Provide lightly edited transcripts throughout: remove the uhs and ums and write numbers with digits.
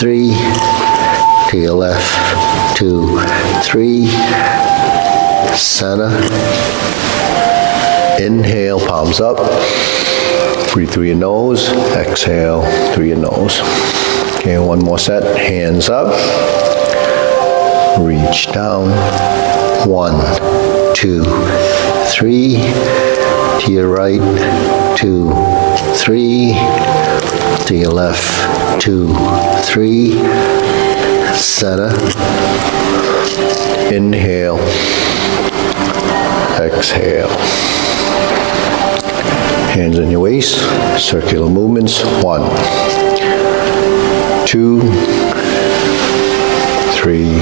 3, to your left, 2, 3, center, inhale, palms up, breathe through your nose, exhale through your nose. Okay, one more set, hands up, reach down, 1, 2, 3, to your right, 2, 3, to your left, 2, 3, center, inhale, exhale. Hands on your waist, circular movements, 1, 2, 3,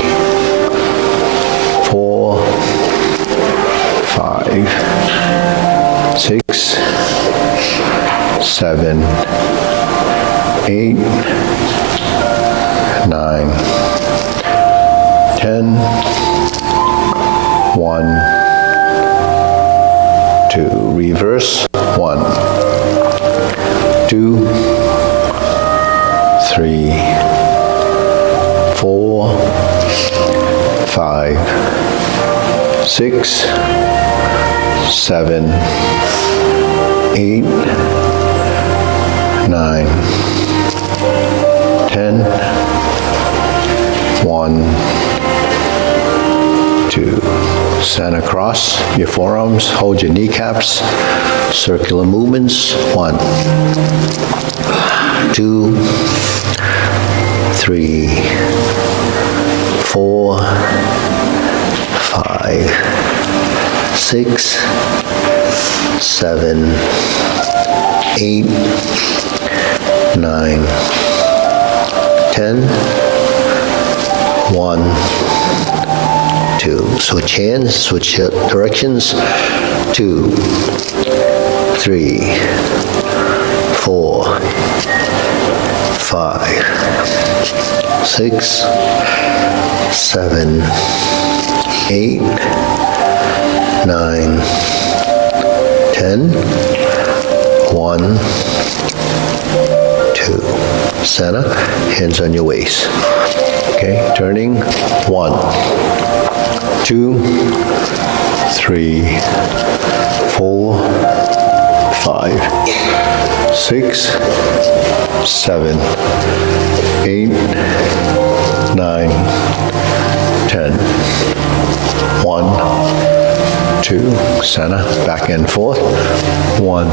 4, 5, 6, 7, 8, 9, 10, 1, 2, reverse, 1, 2, 3, 4, 5, 6, 7, 8, 9, 10, 1, 2. Center cross your forearms, hold your kneecaps, circular movements, 1, 2, 3, 4, 5, 6, 7, 8, 9, 10, 1, 2. Switch hands, switch directions. 2, 3, 4, 5, 6, 7, 8, 9, 10, 1, 2. Center, hands on your waist. Okay, turning, 1, 2, 3, 4, 5, 6, 7, 8, 9, 10. 1, 2, center, back and forth. 1,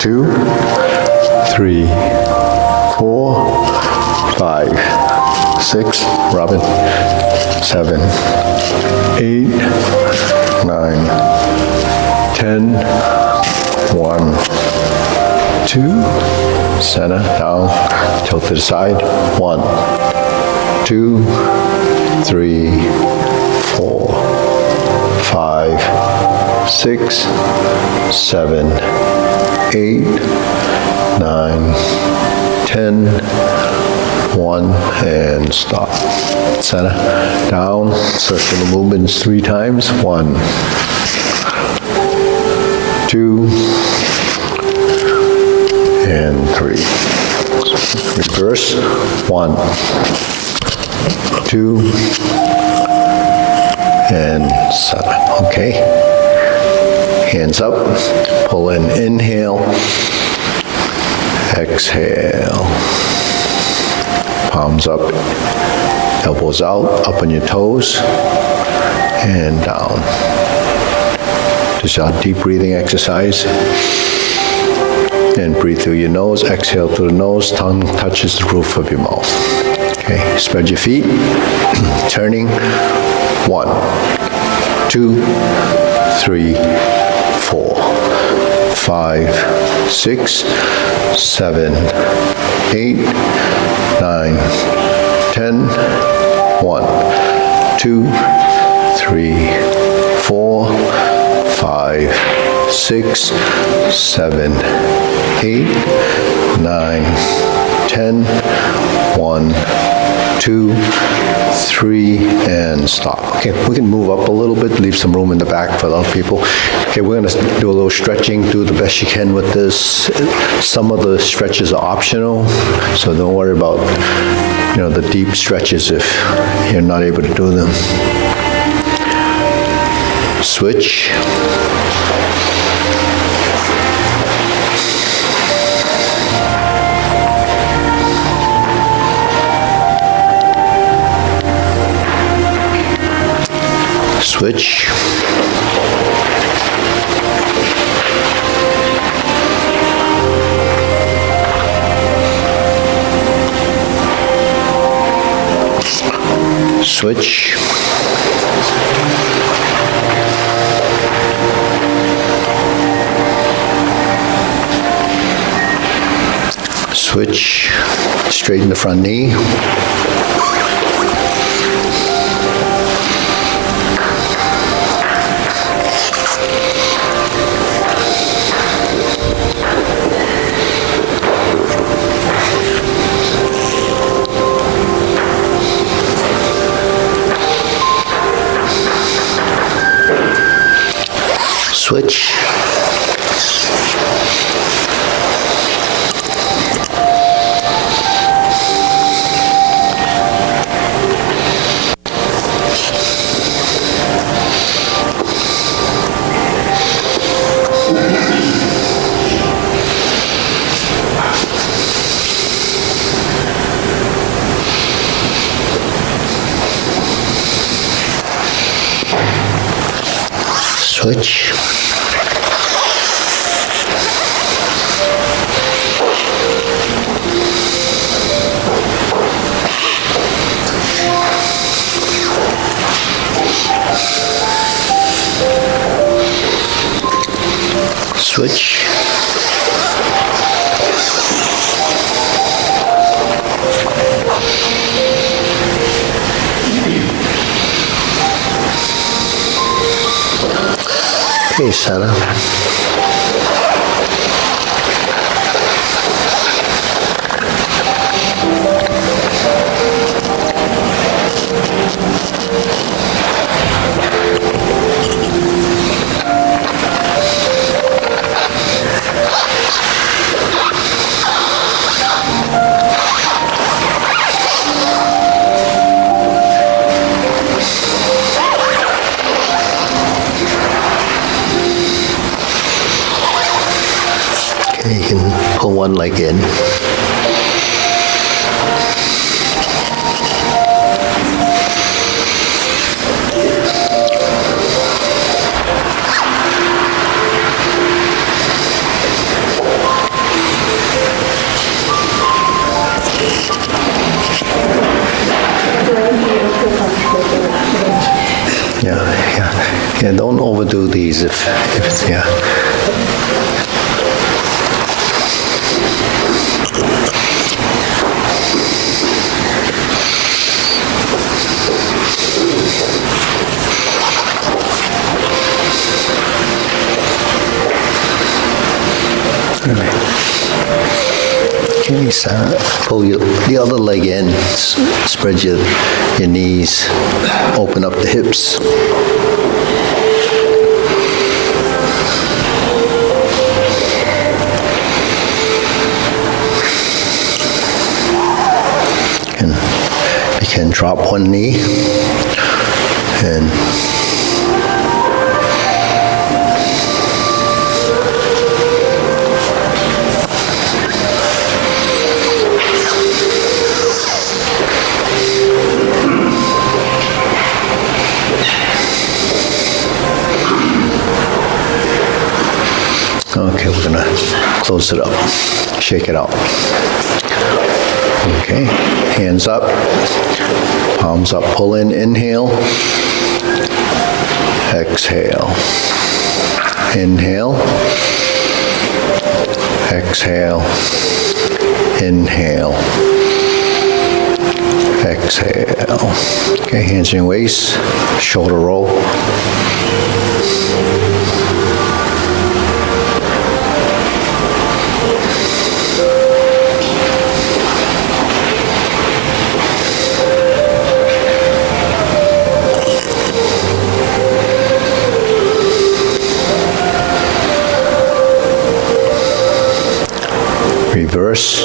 2, 3, 4, 5, 6, Robin, 7, 8, 9, 10, 1, 2, center, down, tilt to the side, 1, 2, 3, 4, 5, 6, 7, 8, 9, 10, 1, and stop. Center, down, circular movements 3 times. 1, 2, and 3. Reverse. 1, 2, and center. Okay. Hands up. Pull in. Inhale. Exhale. Palms up. Elbows out, up on your toes, and down. Just a deep breathing exercise. And breathe through your nose, exhale through the nose, tongue touches the roof of your mouth. Okay, spread your feet, turning, 1, 2, 3, 4, 5, 6, 7, 8, 9, 10, 1, 2, 3, 4, 5, 6, 7, 8, 9, 10, 1, 2, 3, and stop. Okay, we can move up a little bit, leave some room in the back for those people. Okay, we're going to do a little stretching, do the best you can with this. Some of the stretches are optional, so don't worry about the deep stretches if you're not able to do them. Switch. Switch. Switch. Switch. Straighten the front knee. Switch. Switch. Switch. Okay, Sarah. You can pull one leg in. Yeah, don't overdo these if it's, yeah. Okay, so pull the other leg in, spread your knees, open up the hips. And you can drop one knee and okay, we're gonna close it up, shake it out. Okay, hands up, palms up, pull in, inhale, exhale, inhale, exhale, inhale, exhale. Okay, hands in your waist, shoulder roll. Reverse.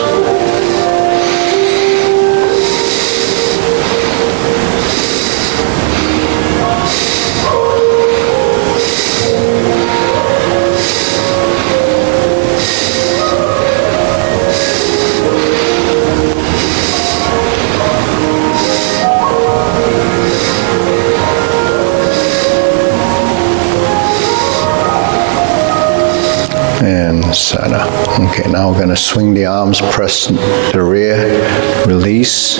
center. Okay, now we're going to swing the arms, press the rear, release,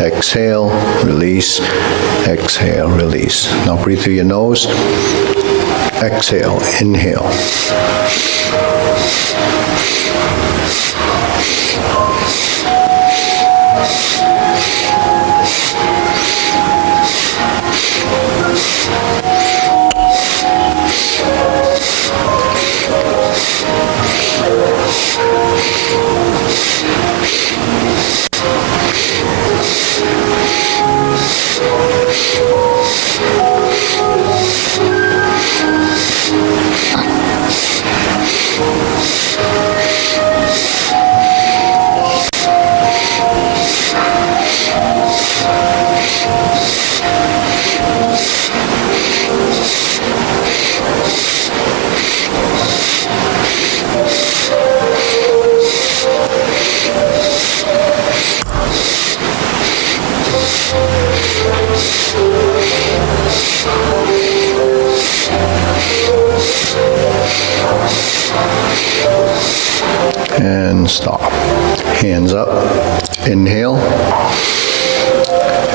exhale, release, exhale, release. Now breathe through your nose, exhale, inhale. And stop. Hands up. Inhale.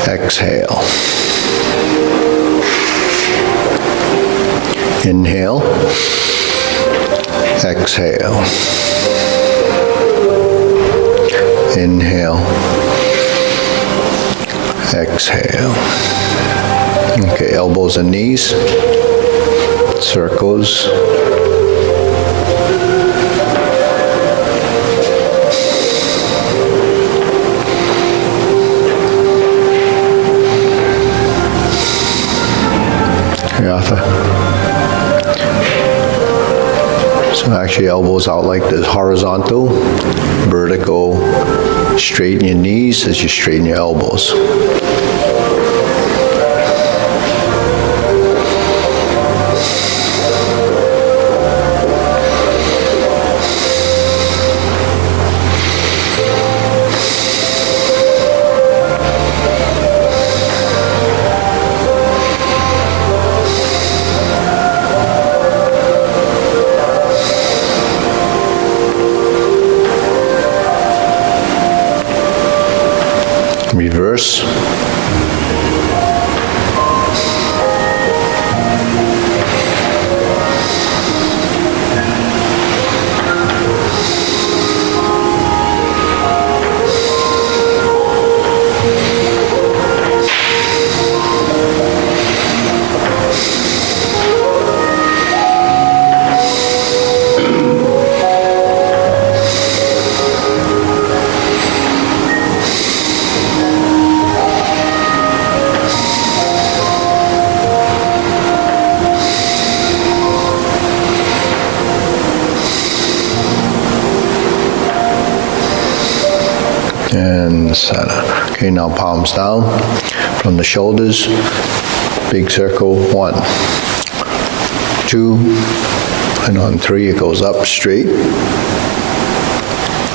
Exhale. Inhale. Exhale. Inhale. Exhale. Okay, elbows and knees. Circles. So actually elbows out like this, horizontal, vertical, straighten your knees as you straighten your elbows. Reverse. And center. Okay, now palms down from the shoulders. Big circle. 1, 2, and on 3 it goes up straight.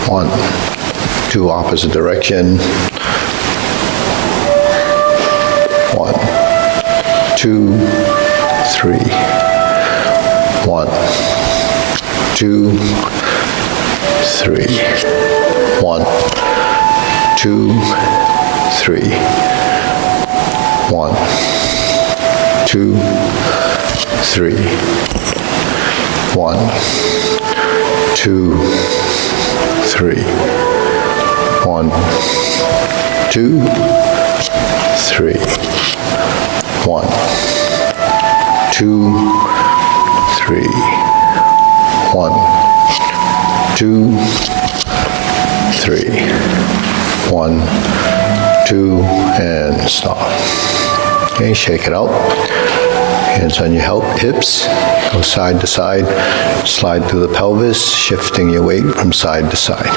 1, 2, opposite direction. 1, 2, 3. 1, 2, 3. 1, 2, 3. 1, 2, 3. 1, 2, 3. 1, 2, 3. 1, 2, 3. 1, 2, 3. 1, 2, and stop. Okay, shake it out. Hands on your hips. Go side to side. Slide through the pelvis, shifting your weight from side to side.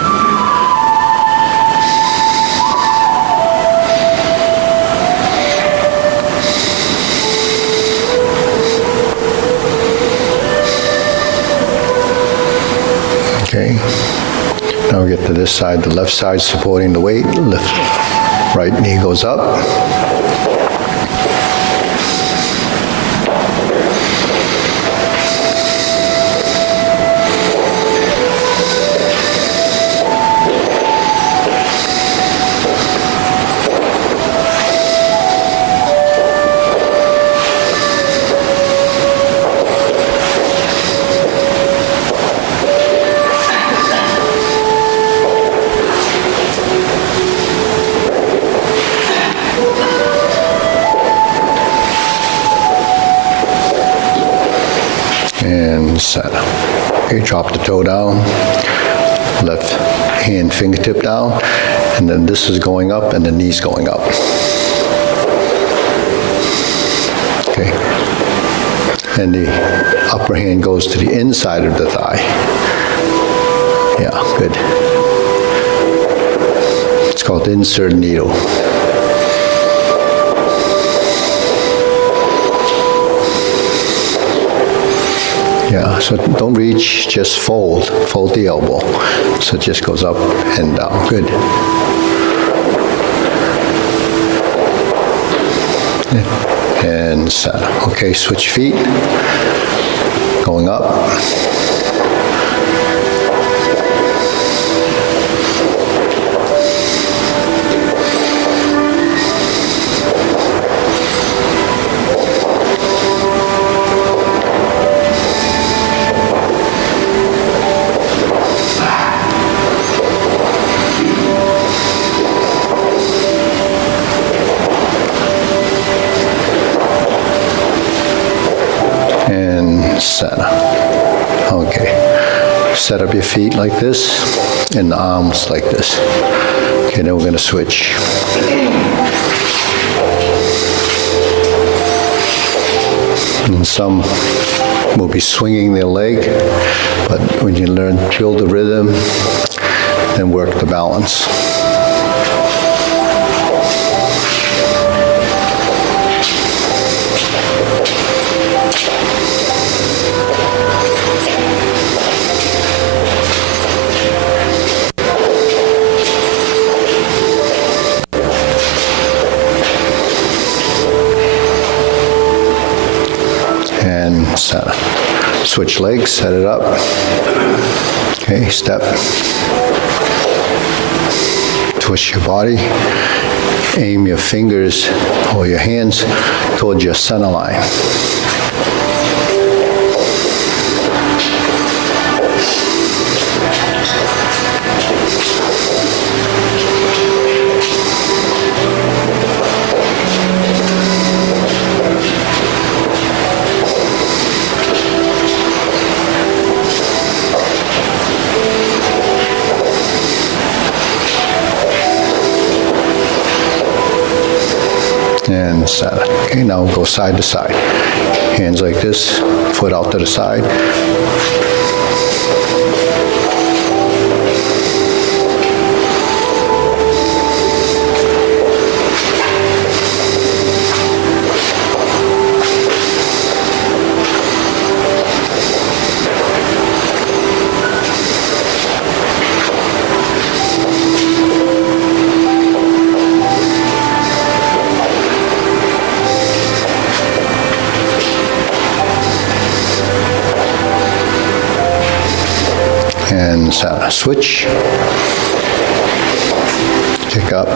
Okay. Now we get to this side, the left side supporting the weight. Lift, right knee goes up. center. Okay, drop the toe down, left hand fingertip down, and then this is going up and the knee's going up. Okay. And the upper hand goes to the inside of the thigh. Yeah, good. It's called insert needle. Yeah, so don't reach, just fold the elbow. So it just goes up and down, good. And center. Okay, switch feet, going up. Center. Okay. Set up your feet like this and the arms like this. Okay, then we're going to switch. And some will be swinging their leg, but when you learn, feel the rhythm, then work the balance. Center. Switch legs, set it up. Okay, step. Twist your body. Aim your fingers or your hands towards your center line. And center. Okay, now we'll go side to side. Hands like this, foot out to the side. And center. Switch. Kick up.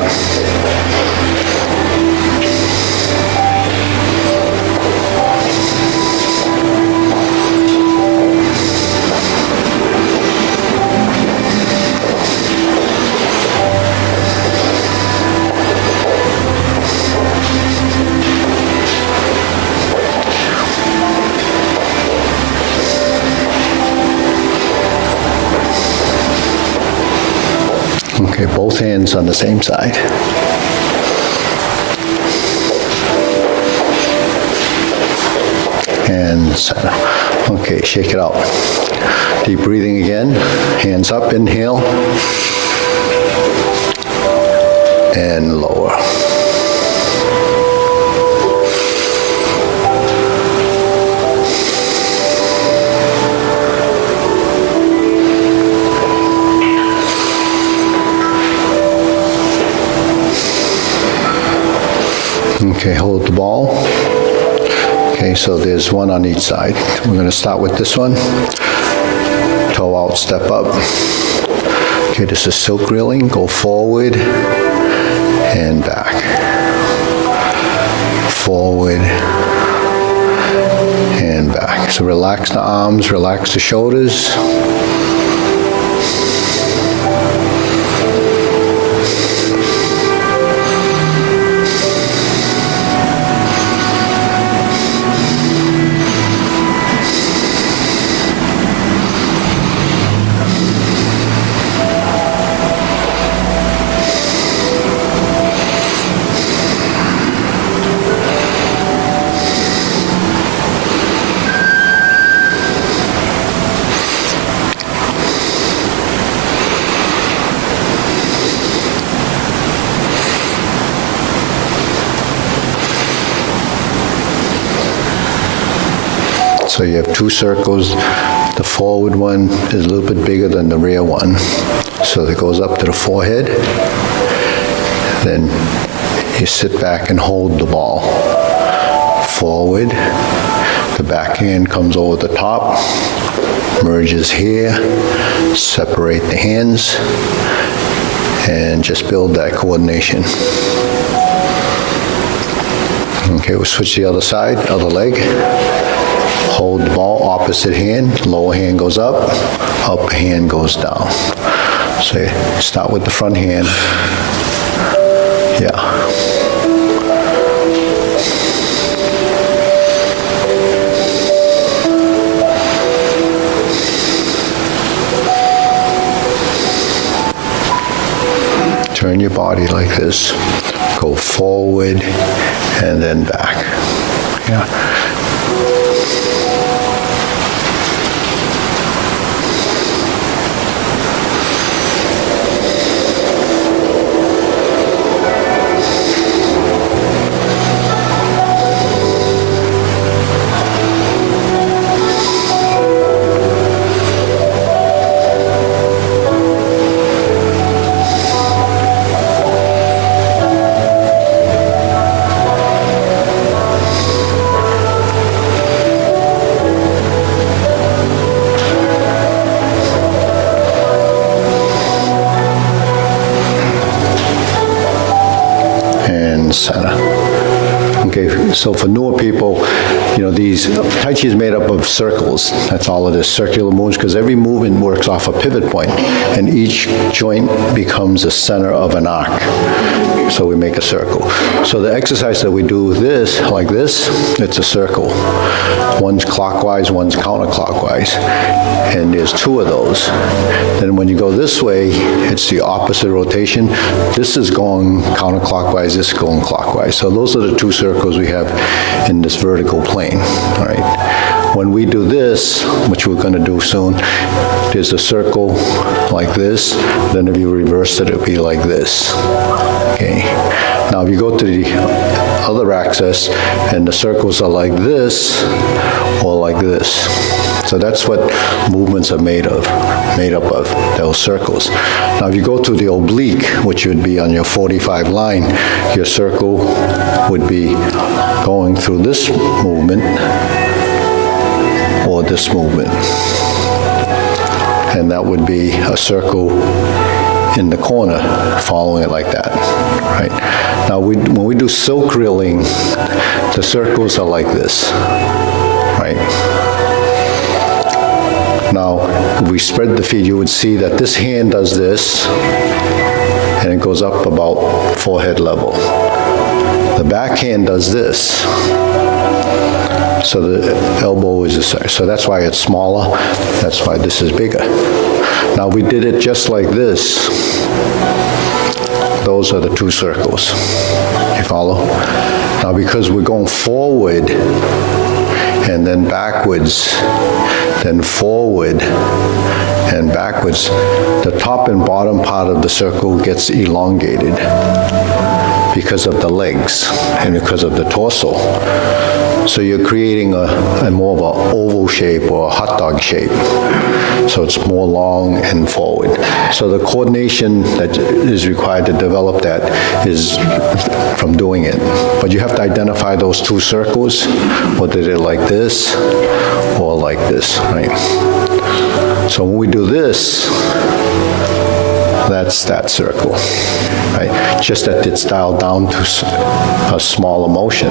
Okay, both hands on the same side. And center. Okay, shake it out. Deep breathing again. Hands up, inhale. And lower. Okay, hold the ball. Okay, so there's one on each side. We're going to start with this one. Toe out, step up. Okay, this is silk reeling. Go forward and back. Forward and back. So relax the arms, relax the shoulders. So you have two circles. The forward one is a little bit bigger than the rear one. So it goes up to the forehead. Then you sit back and hold the ball. Forward. The back hand comes over the top, merges here, separate the hands, and just build that coordination. Okay, we'll switch to the other side, other leg. Hold the ball, opposite hand, lower hand goes up, upper hand goes down. So you start with the front hand. Yeah. Turn your body like this. Go forward and then back. Yeah. Center. Okay, so for newer people, these Tai Chi is made up of circles. That's all it is, circular movements, because every movement works off a pivot point, and each joint becomes the center of an arc. So we make a circle. So the exercise that we do this, like this, it's a circle. One's clockwise, one's counterclockwise, and there's two of those. Then when you go this way, it's the opposite rotation. This is going counterclockwise, this is going clockwise. So those are the two circles we have in this vertical plane, all right? When we do this, which we're going to do soon, there's a circle like this. Then if you reverse it, it'll be like this. Okay. Now if you go to the other axis and the circles are like this or like this. So that's what movements are made up of, those circles. Now if you go to the oblique, which would be on your 45 line, your circle would be going through this movement or this movement. And that would be a circle in the corner, following it like that, right? Now, when we do silk reeling, the circles are like this, right? Now, if we spread the feet, you would see that this hand does this, and it goes up about forehead level. The back hand does this, so the elbow is this size. So that's why it's smaller, that's why this is bigger. Now, we did it just like this. Those are the two circles. You follow? Now, because we're going forward and then backwards, then forward and backwards, the top and bottom part of the circle gets elongated because of the legs and because of the torso. So you're creating a more of an oval shape or a hot dog shape. So it's more long and forward. So the coordination that is required to develop that is from doing it. But you have to identify those two circles, whether they're like this or like this, right? So when we do this, that's that circle, right? Just that it's dialed down to a smaller motion.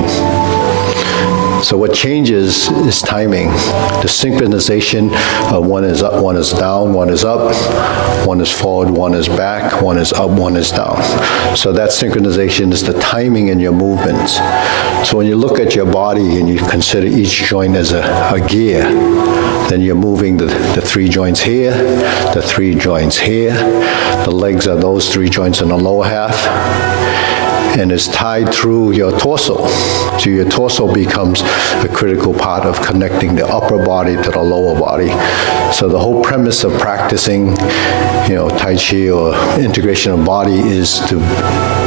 So what changes is timing. The synchronization of one is up, one is down, one is up, one is forward, one is back, one is up, one is down. So that synchronization is the timing in your movements. So when you look at your body and you consider each joint as a gear, then you're moving the three joints here, the three joints here. The legs are those three joints in the lower half. and is tied through your torso. So your torso becomes a critical part of connecting the upper body to the lower body. So the whole premise of practicing, Tai Chi or integration of body is to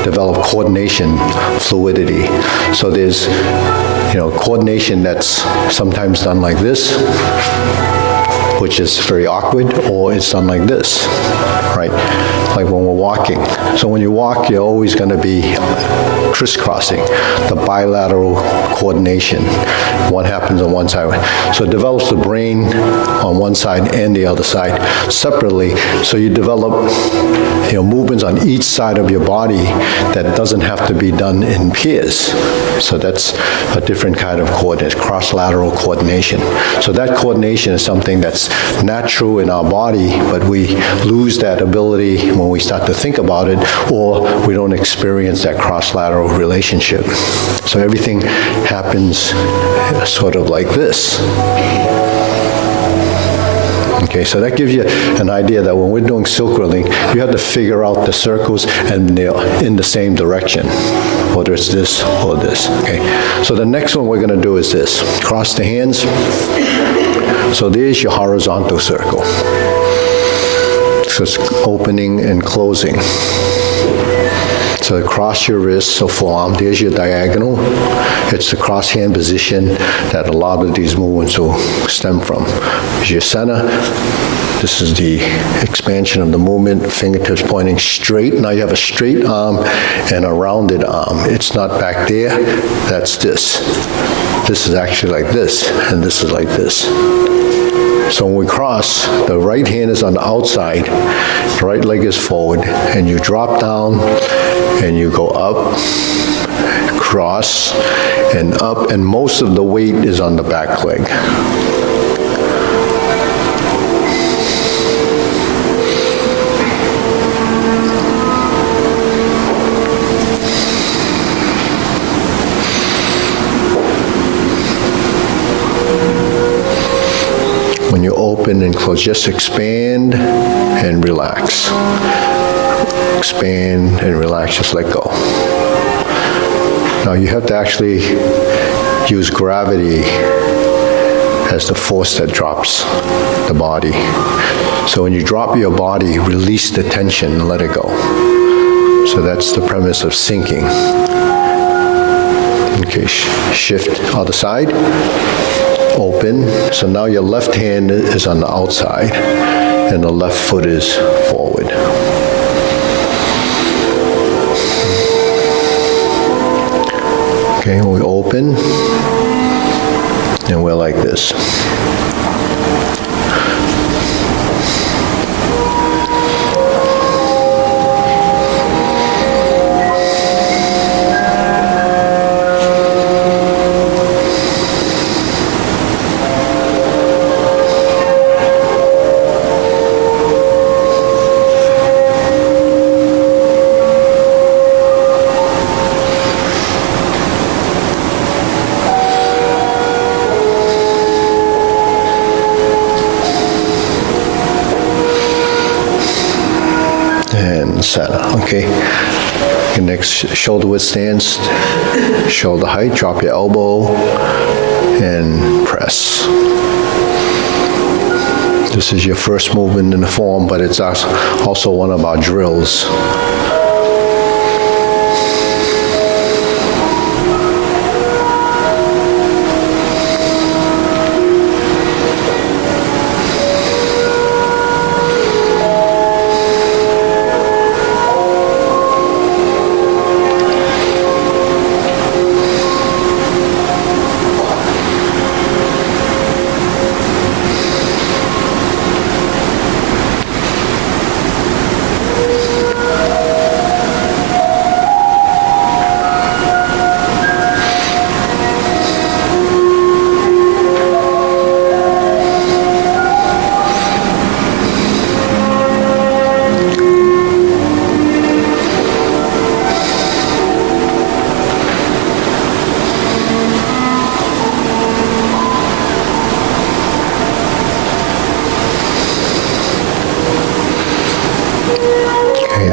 develop coordination, fluidity. So there's, coordination that's sometimes done like this, which is very awkward, or it's done like this, right? Like when we're walking. So when you walk, you're always going to be crisscrossing, the bilateral coordination. One happens on one side. So it develops the brain on one side and the other side separately. So you develop movements on each side of your body that doesn't have to be done in pairs. So that's a different kind of coordination, cross-lateral coordination. So that coordination is something that's natural in our body, but we lose that ability when we start to think about it, or we don't experience that cross-lateral relationship. So everything happens sort of like this. Okay, so that gives you an idea that when we're doing silk rolling, you have to figure out the circles and they're in the same direction, whether it's this or this, okay? So the next one we're gonna do is this. Cross the hands. So there's your horizontal circle. So it's opening and closing. So cross your wrists, so forearm, there's your diagonal. It's the cross hand position that a lot of these movements will stem from. Here's your center. This is the expansion of the movement, fingertips pointing straight. Now you have a straight arm and a rounded arm. It's not back there, that's this. This is actually like this, and this is like this. So when we cross, the right hand is on the outside, the right leg is forward, and you drop down, and you go up, cross, and up, and most of the weight is on the back leg. When you open and close, just expand and relax. Expand and relax, just let go. Now you have to actually use gravity as the force that drops the body. So when you drop your body, release the tension and let it go. So that's the premise of sinking. Okay, shift other side. Open. So now your left hand is on the outside and the left foot is forward. Okay, we open and we're like this. Center, okay? Your next shoulder width stance, shoulder height, drop your elbow, and press. This is your first movement in the form, but it's also one of our drills.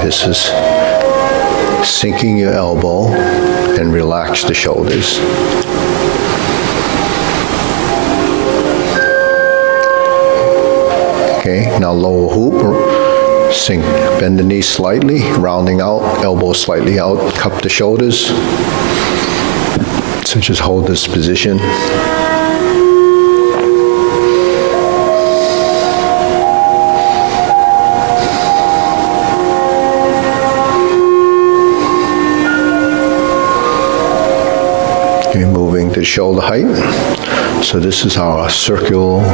This is sinking your elbow and relax the shoulders. Okay, now lower hoop, sink, bend the knees slightly, rounding out, elbow slightly out, cup the shoulders. So just hold this position. Okay, moving to the shoulder height. So this is our circular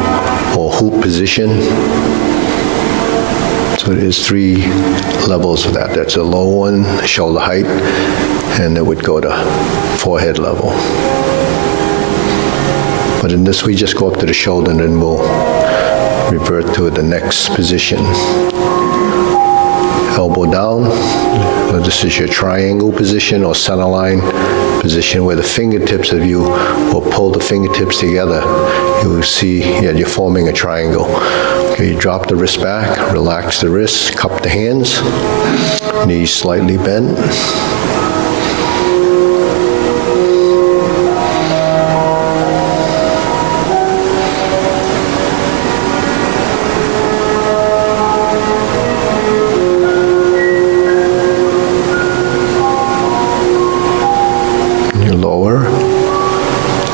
or hoop position. So there's 3 levels of that. That's a low one, shoulder height, and it would go to forehead level. But in this, we just go up to the shoulder and then we'll revert to the next position. Elbow down. So this is your triangle position or center line position where the fingertips of you will pull the fingertips together. You will see you're forming a triangle. Okay, you drop the wrist back, relax the wrists, cup the hands, knees slightly bent.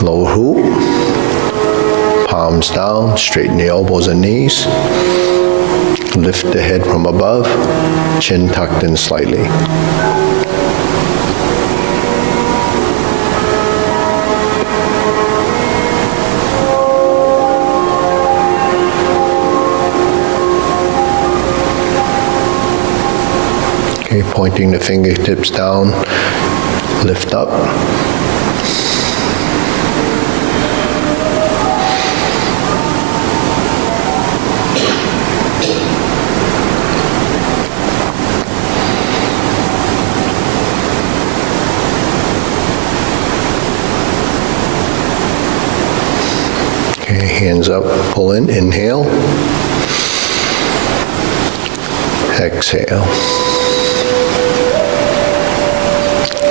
Lower hoop, palms down, straighten the elbows and knees, lift the head from above, chin tucked in slightly. Okay, pointing the fingertips down, lift up. Hands up, pull in, inhale, exhale,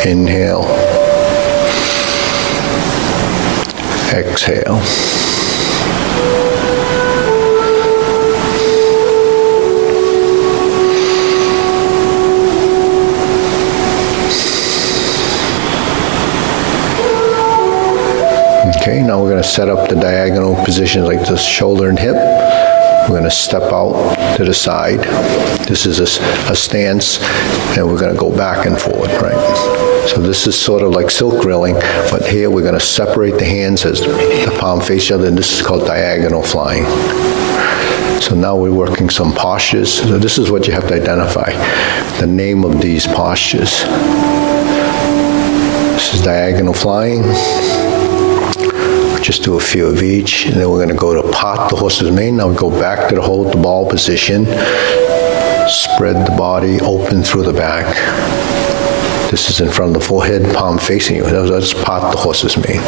inhale, exhale. Okay, now we're going to set up the diagonal positions like this, shoulder and hip. We're going to step out to the side. This is a stance, and we're going to go back and forward, right? So this is sort of like silk grilling, but here we're going to separate the hands as the palm face each other, and this is called diagonal flying. So now we're working some postures. So this is what you have to identify, the name of these postures. This is diagonal flying. Just do a few of each, and then we're going to go to pot the horse's mane. Now we go back to the hold the ball position. Spread the body open through the back. This is in front of the forehead, palm facing you. That's pot the horse's mane.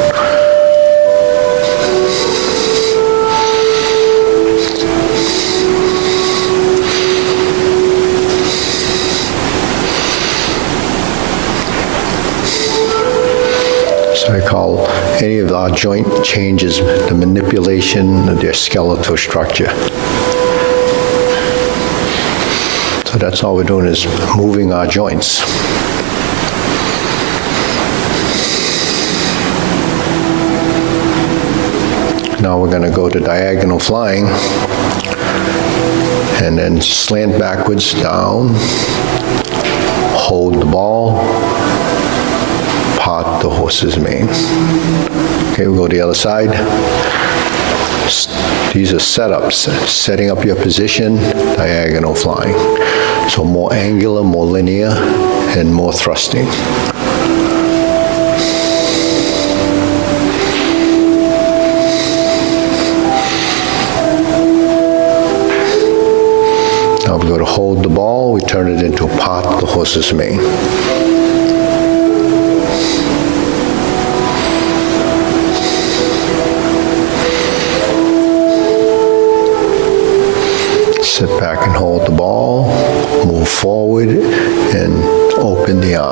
So I call any of our joint changes the manipulation of their skeletal structure. So that's all we're doing is moving our joints. Now we're going to go to diagonal flying and then slant backwards down, hold the ball, pot the horse's mane. Okay, we'll go to the other side. These are setups, setting up your position, diagonal flying. So more angular, more linear, and more thrusting. Now we go to hold the ball, we turn it into a pot the horse's mane. Sit back and hold the ball, move forward, and open the arms.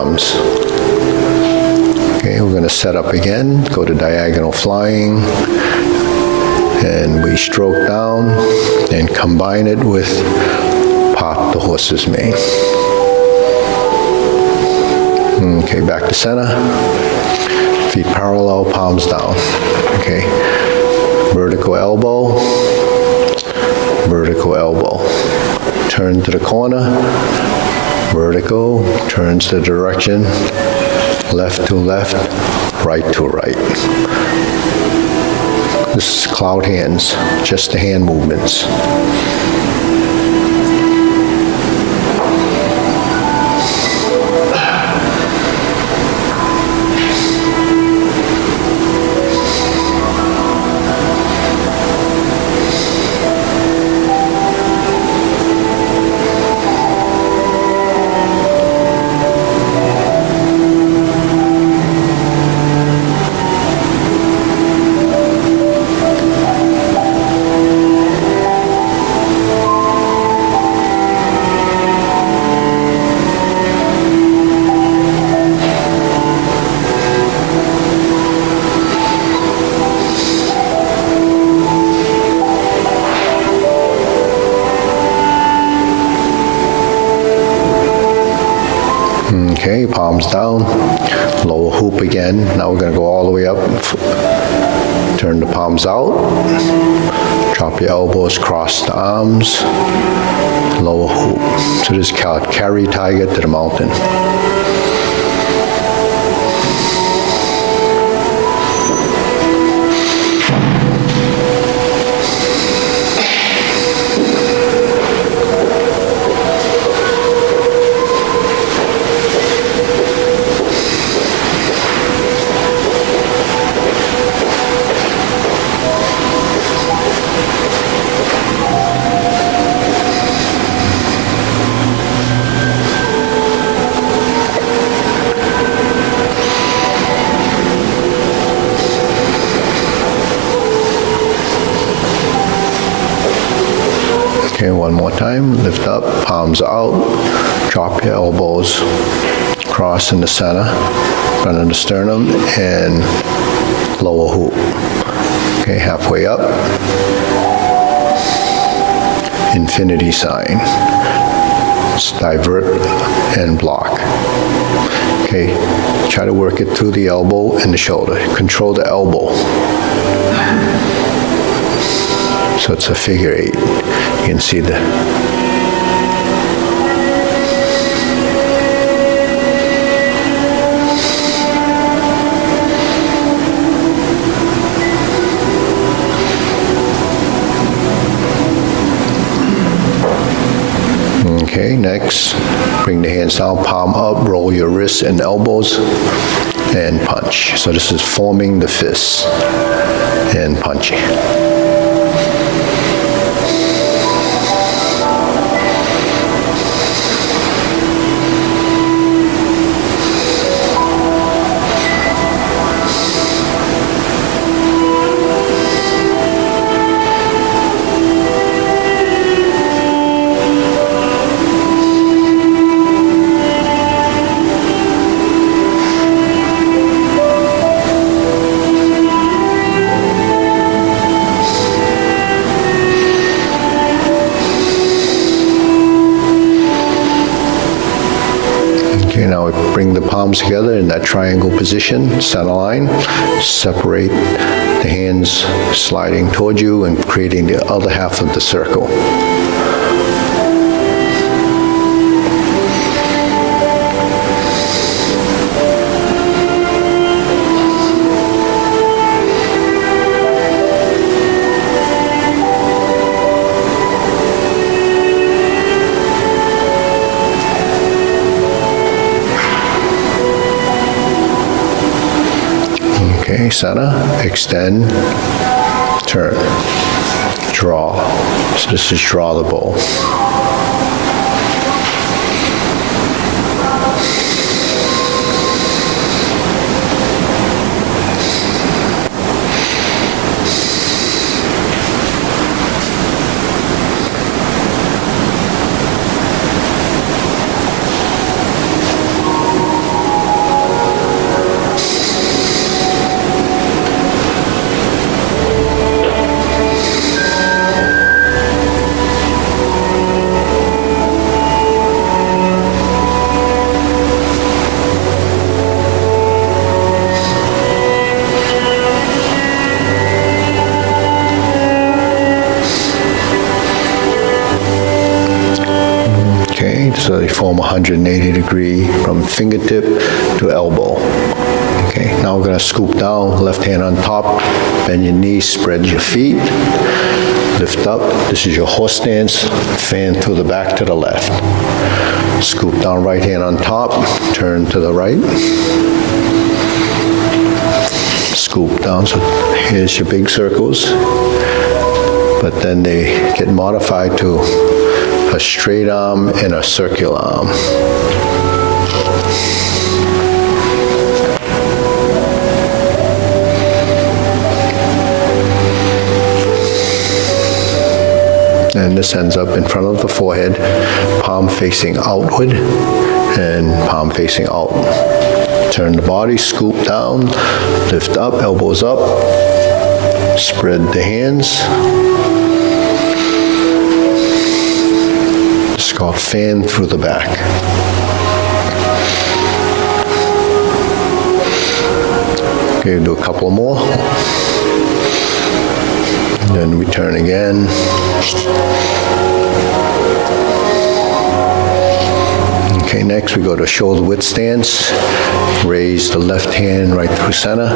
to set up again, go to diagonal flying, and we stroke down and combine it with pop the horse's mane. Okay, back to center. Feet parallel, palms down. Okay, vertical elbow, vertical elbow. Turn to the corner, vertical, turns the direction, left to left, right to right. This is cloud hands, just the hand movements. Okay, palms down, lower hoop again. Now we're going to go all the way up. Turn the palms out. Drop your elbows, cross the arms, lower hoop. So this is carry tiger to the mountain. Okay, one more time. Lift up, palms out. Drop your elbows, cross in the center, front of the sternum, and lower hoop. Okay, halfway up. Infinity sign. Let's divert and block. Okay, try to work it through the elbow and the shoulder. Control the elbow. So it's a figure 8. You can see the Okay, next, bring the hands down, palm up, roll your wrists and elbows, and punch. So this is forming the fists and punching. Okay, now we bring the palms together in that triangle position, center line, separate the hands sliding toward you and creating the other half of the circle. Okay, center, extend, turn, draw. So this is draw the bow. form 180 degree from fingertip to elbow. Okay, now we're gonna scoop down, left hand on top, bend your knees, spread your feet, lift up. This is your horse stance, fan through the back to the left. Scoop down, right hand on top, turn to the right. Scoop down, so here's your big circles. But then they get modified to a straight arm and a circular arm. And this ends up in front of the forehead, palm facing outward and palm facing out. Turn the body, scoop down, lift up, elbows up, spread the hands. It's called fan through the back. Okay, do a couple more. Then we turn again. Okay, next we go to shoulder width stance. Raise the left hand right through center.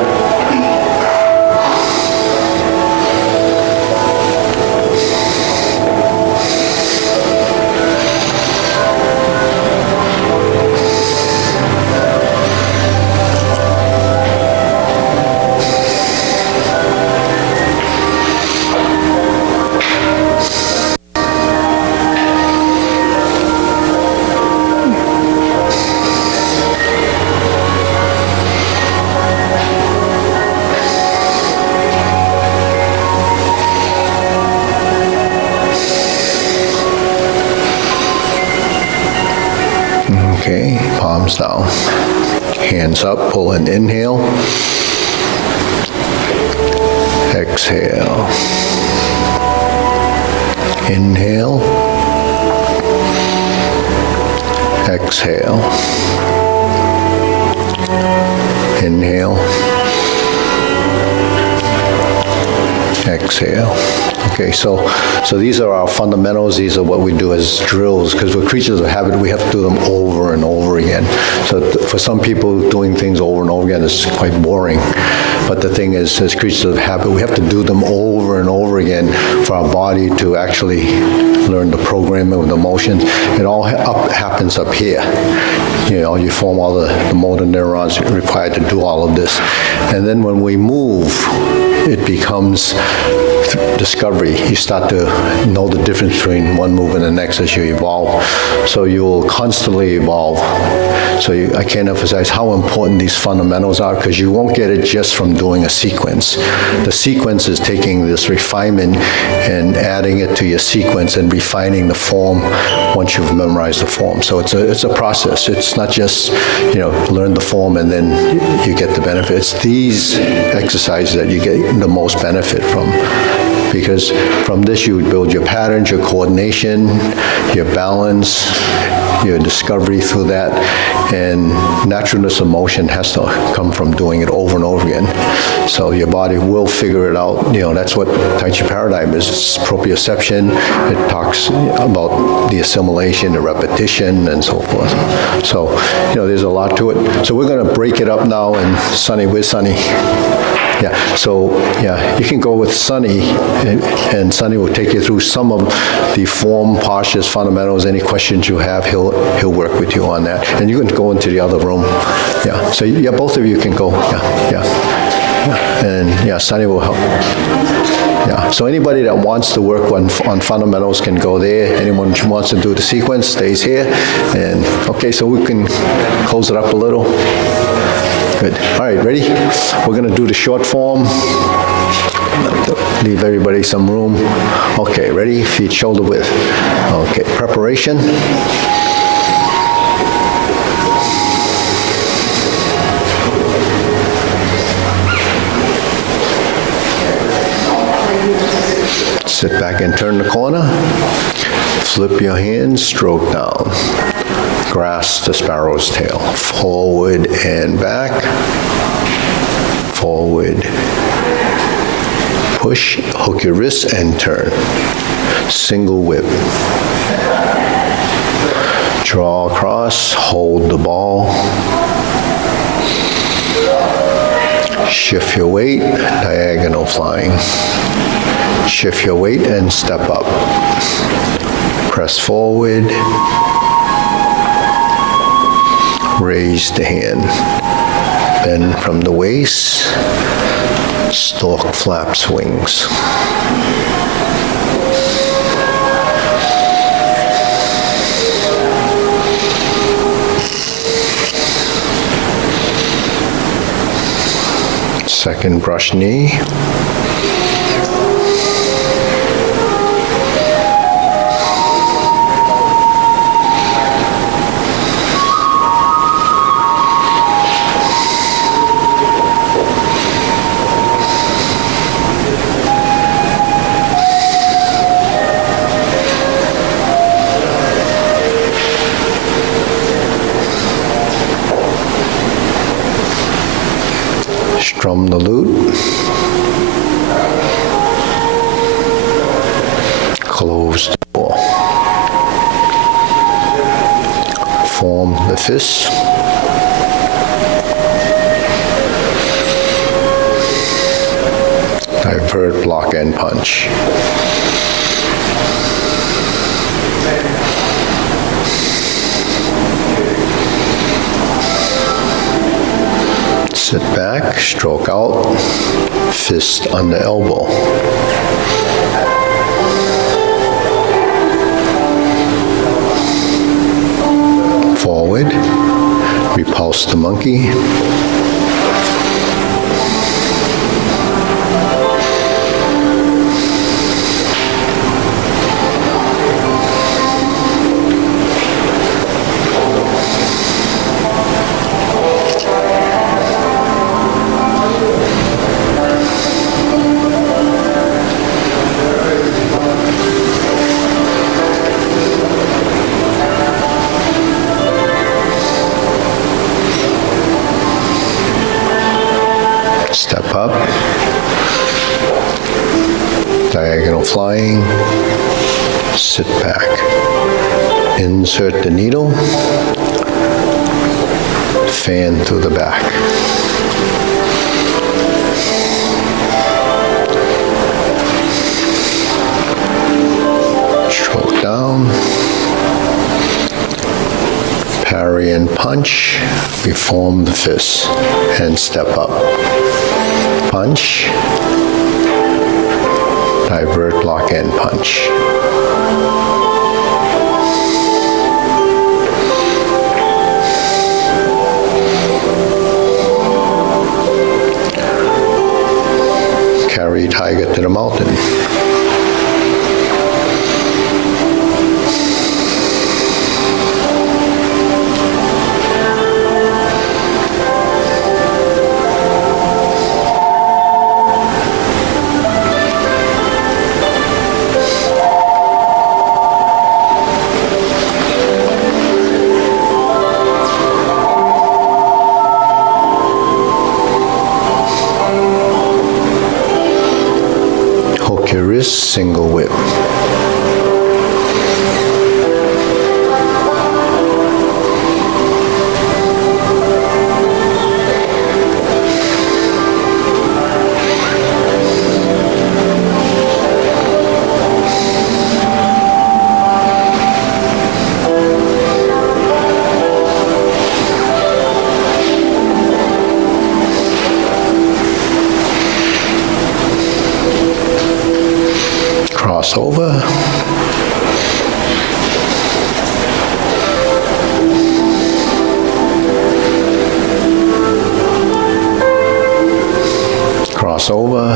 Okay, palms down. Hands up, pull an inhale. Exhale. Inhale. Exhale. Inhale. Exhale. Okay, so these are our fundamentals. These are what we do as drills, because we're creatures of habit. We have to do them over and over again. So for some people, doing things over and over again is quite boring. But the thing is, as creatures of habit, we have to do them over and over again for our body to actually learn the programming with the motions. It all happens up here. You know, you form all the motor neurons required to do all of this. And then when we move, it becomes discovery. You start to know the difference between one move and the next as you evolve. So you will constantly evolve. So I can't emphasize how important these fundamentals are, because you won't get it just from doing a sequence. The sequence is taking this refinement and adding it to your sequence and refining the form once you've memorized the form. So it's a process. It's not just, you know, learn the form and then you get the benefit. It's these exercises that you get the most benefit from. Because from this you would build your patterns, your coordination, your balance, your discovery through that, and naturalness of motion has to come from doing it over and over again. So your body will figure it out. You know, that's what Tai Chi Paradigm is. It's proprioception. It talks about the assimilation, the repetition, and so forth. So, you know, there's a lot to it. So we're going to break it up now, and Sunny, where's Sunny? Yeah, so, yeah, you can go with Sunny, and Sunny will take you through some of the form, postures, fundamentals. Any questions you have, he'll work with you on that. And you can go into the other room. Yeah, so, yeah, both of you can go. Yeah. And, yeah, Sunny will help. Yeah, so anybody that wants to work on fundamentals can go there. Anyone who wants to do the sequence stays here. And, okay, so we can close it up a little. Good. All right, ready? We're going to do the short form. Leave everybody some room. Okay, ready? Feet shoulder width. Okay, preparation. Sit back and turn the corner. Flip your hands, stroke down. Grasp the sparrow's tail. Forward and back. Forward. Push, hook your wrists and turn. Single whip. Draw across, hold the ball. Shift your weight, diagonal flying. Shift your weight and step up. Press forward. Raise the hand. Bend from the waist. Stork flaps wings. Second brush knee. Strum the lute. Close the door. Form the fist. Divert, block, and punch. Sit back, stroke out, fist under elbow. Forward, repulse the monkey. Step up, diagonal flying, sit back, insert the needle, fan through the back. Stroke down, parry and punch, reform the fist, and step up. Punch, divert, lock, and punch. Carry tiger to the mountain. Your wrist, single whip. Cross over. Cross over.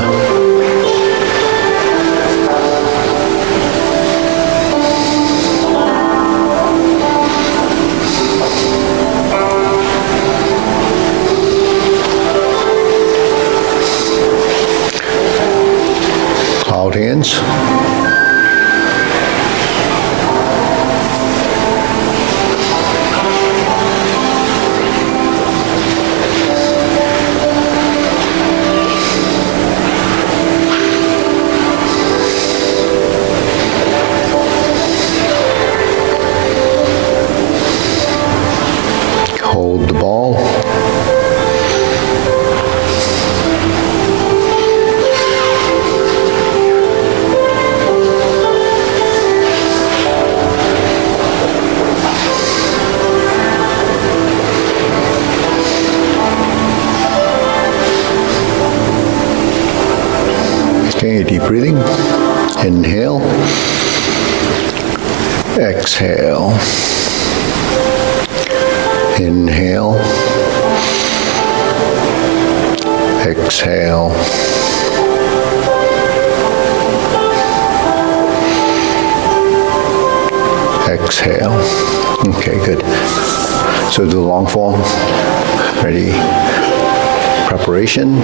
Cloud hands. Okay, deep breathing. Inhale. Exhale. Inhale. Exhale. Exhale. Okay, good. So do the long form. Ready? Preparation.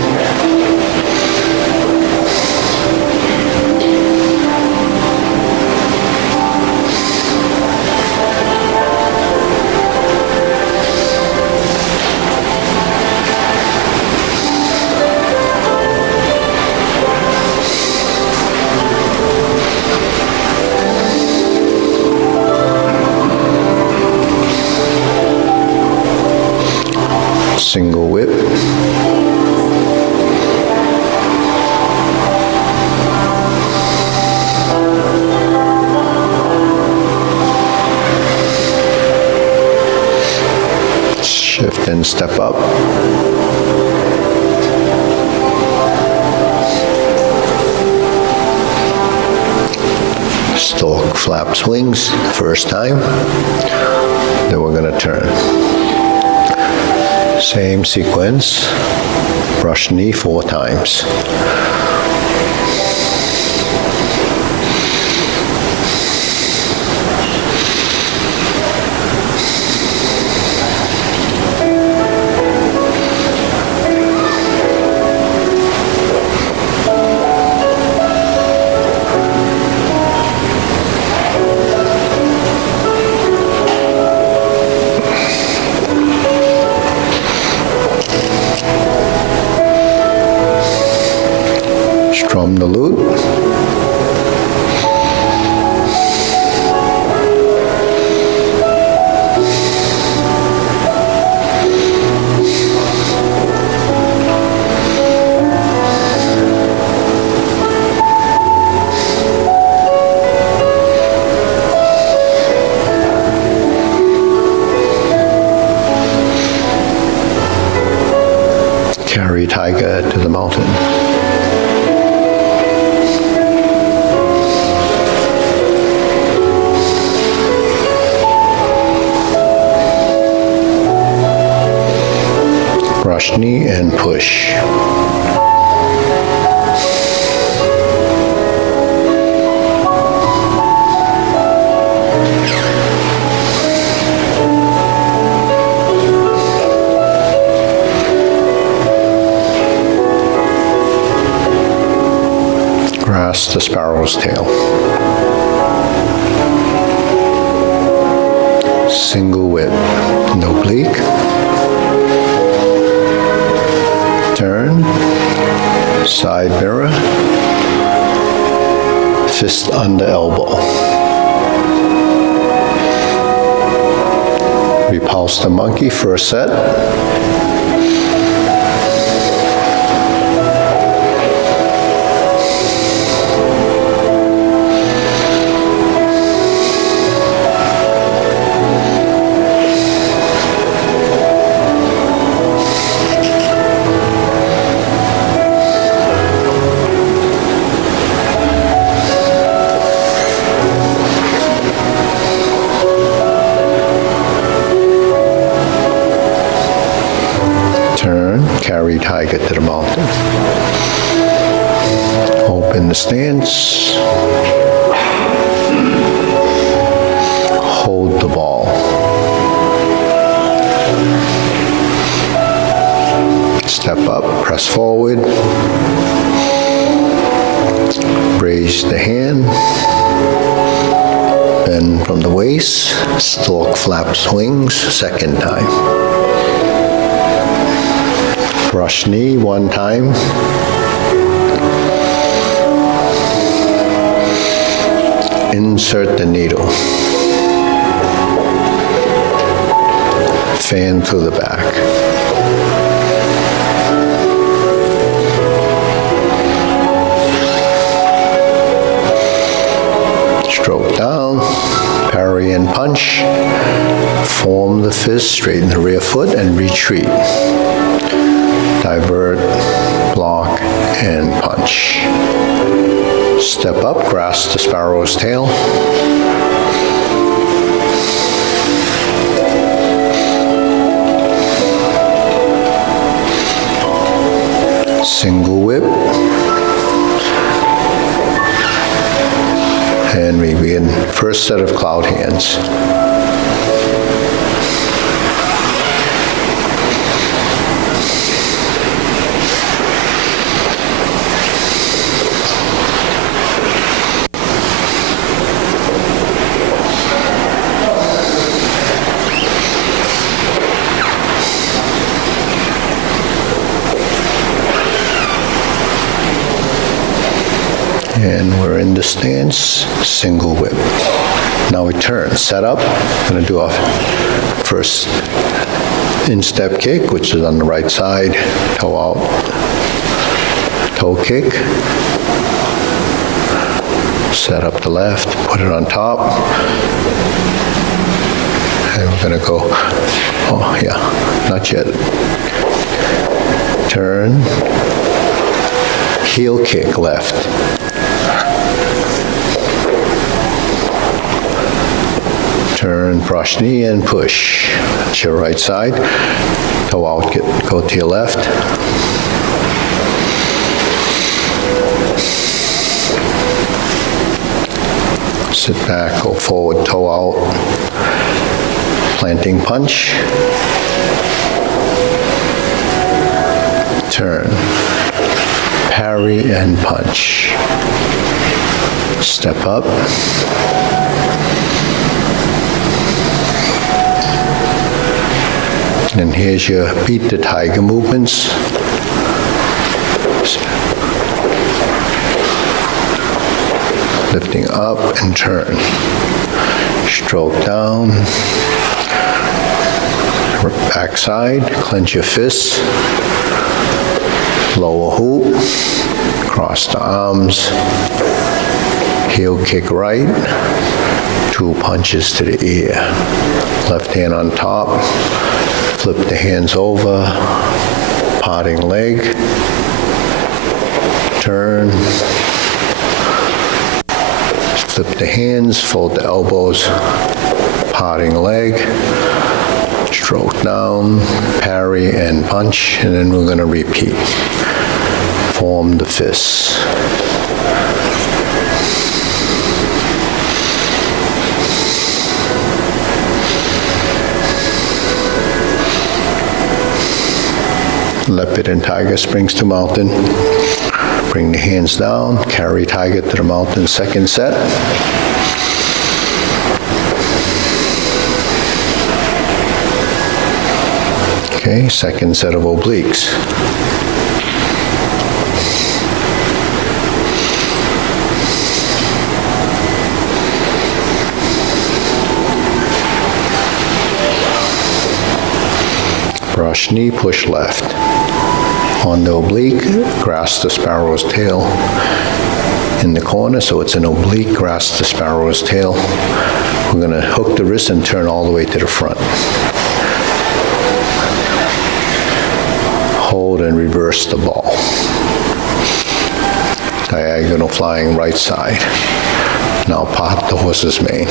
Single whip. Shift and step up. Stalk, flap, swings, first time. Then we're going to turn. Same sequence, brush knee 4 times. Strum the lute. Carry tiger to the mountain. Brush knee and push. Grasp the sparrow's tail. Single whip, no oblique. Turn, side mirror, fist under elbow. Repulse the monkey, first set. Turn, carry tiger to the mountain. Open the stance. Hold the ball. Step up, press forward. Raise the hand. Bend from the waist. Stalk, flap, swings, second time. Brush knee 1 time. Insert the needle. Fan through the back. Stroke down, parry and punch. Form the fist, straighten the rear foot and retreat. Divert, block, and punch. up, grasp the sparrow's tail. Single whip. And we begin first set of cloud hands. And we're in the stance, single whip. Now we turn, set up. I'm going to do our first instep kick, which is on the right side, toe out, toe kick. Set up the left, put it on top. And we're going to go, oh yeah, not yet. Turn, heel kick left. Turn, brush knee and push. That's your right side. Toe out, go to your left. Sit back, go forward, toe out. Planting punch. Turn. Parry and punch. Step up. And here's your beat the tiger movements. Lifting up and turn. Stroke down. Backside, clench your fists. Lower hoop. Cross the arms. Heel kick right. 2 punches to the ear. Left hand on top. Flip the hands over, parting leg, turn, flip the hands, fold the elbows, parting leg, stroke down, parry and punch, and then we're going to repeat. Form the fists. Leopard and tiger, springs to mountain. Bring the hands down, carry tiger to the mountain, second set. Okay, second set of obliques. Brush knee, push left. On the oblique, grasp the sparrow's tail in the corner, so it's an oblique, grasp the sparrow's tail. We're going to hook the wrist and turn all the way to the front. Hold and reverse the ball. Diagonal flying right side. Now part the horse's mane.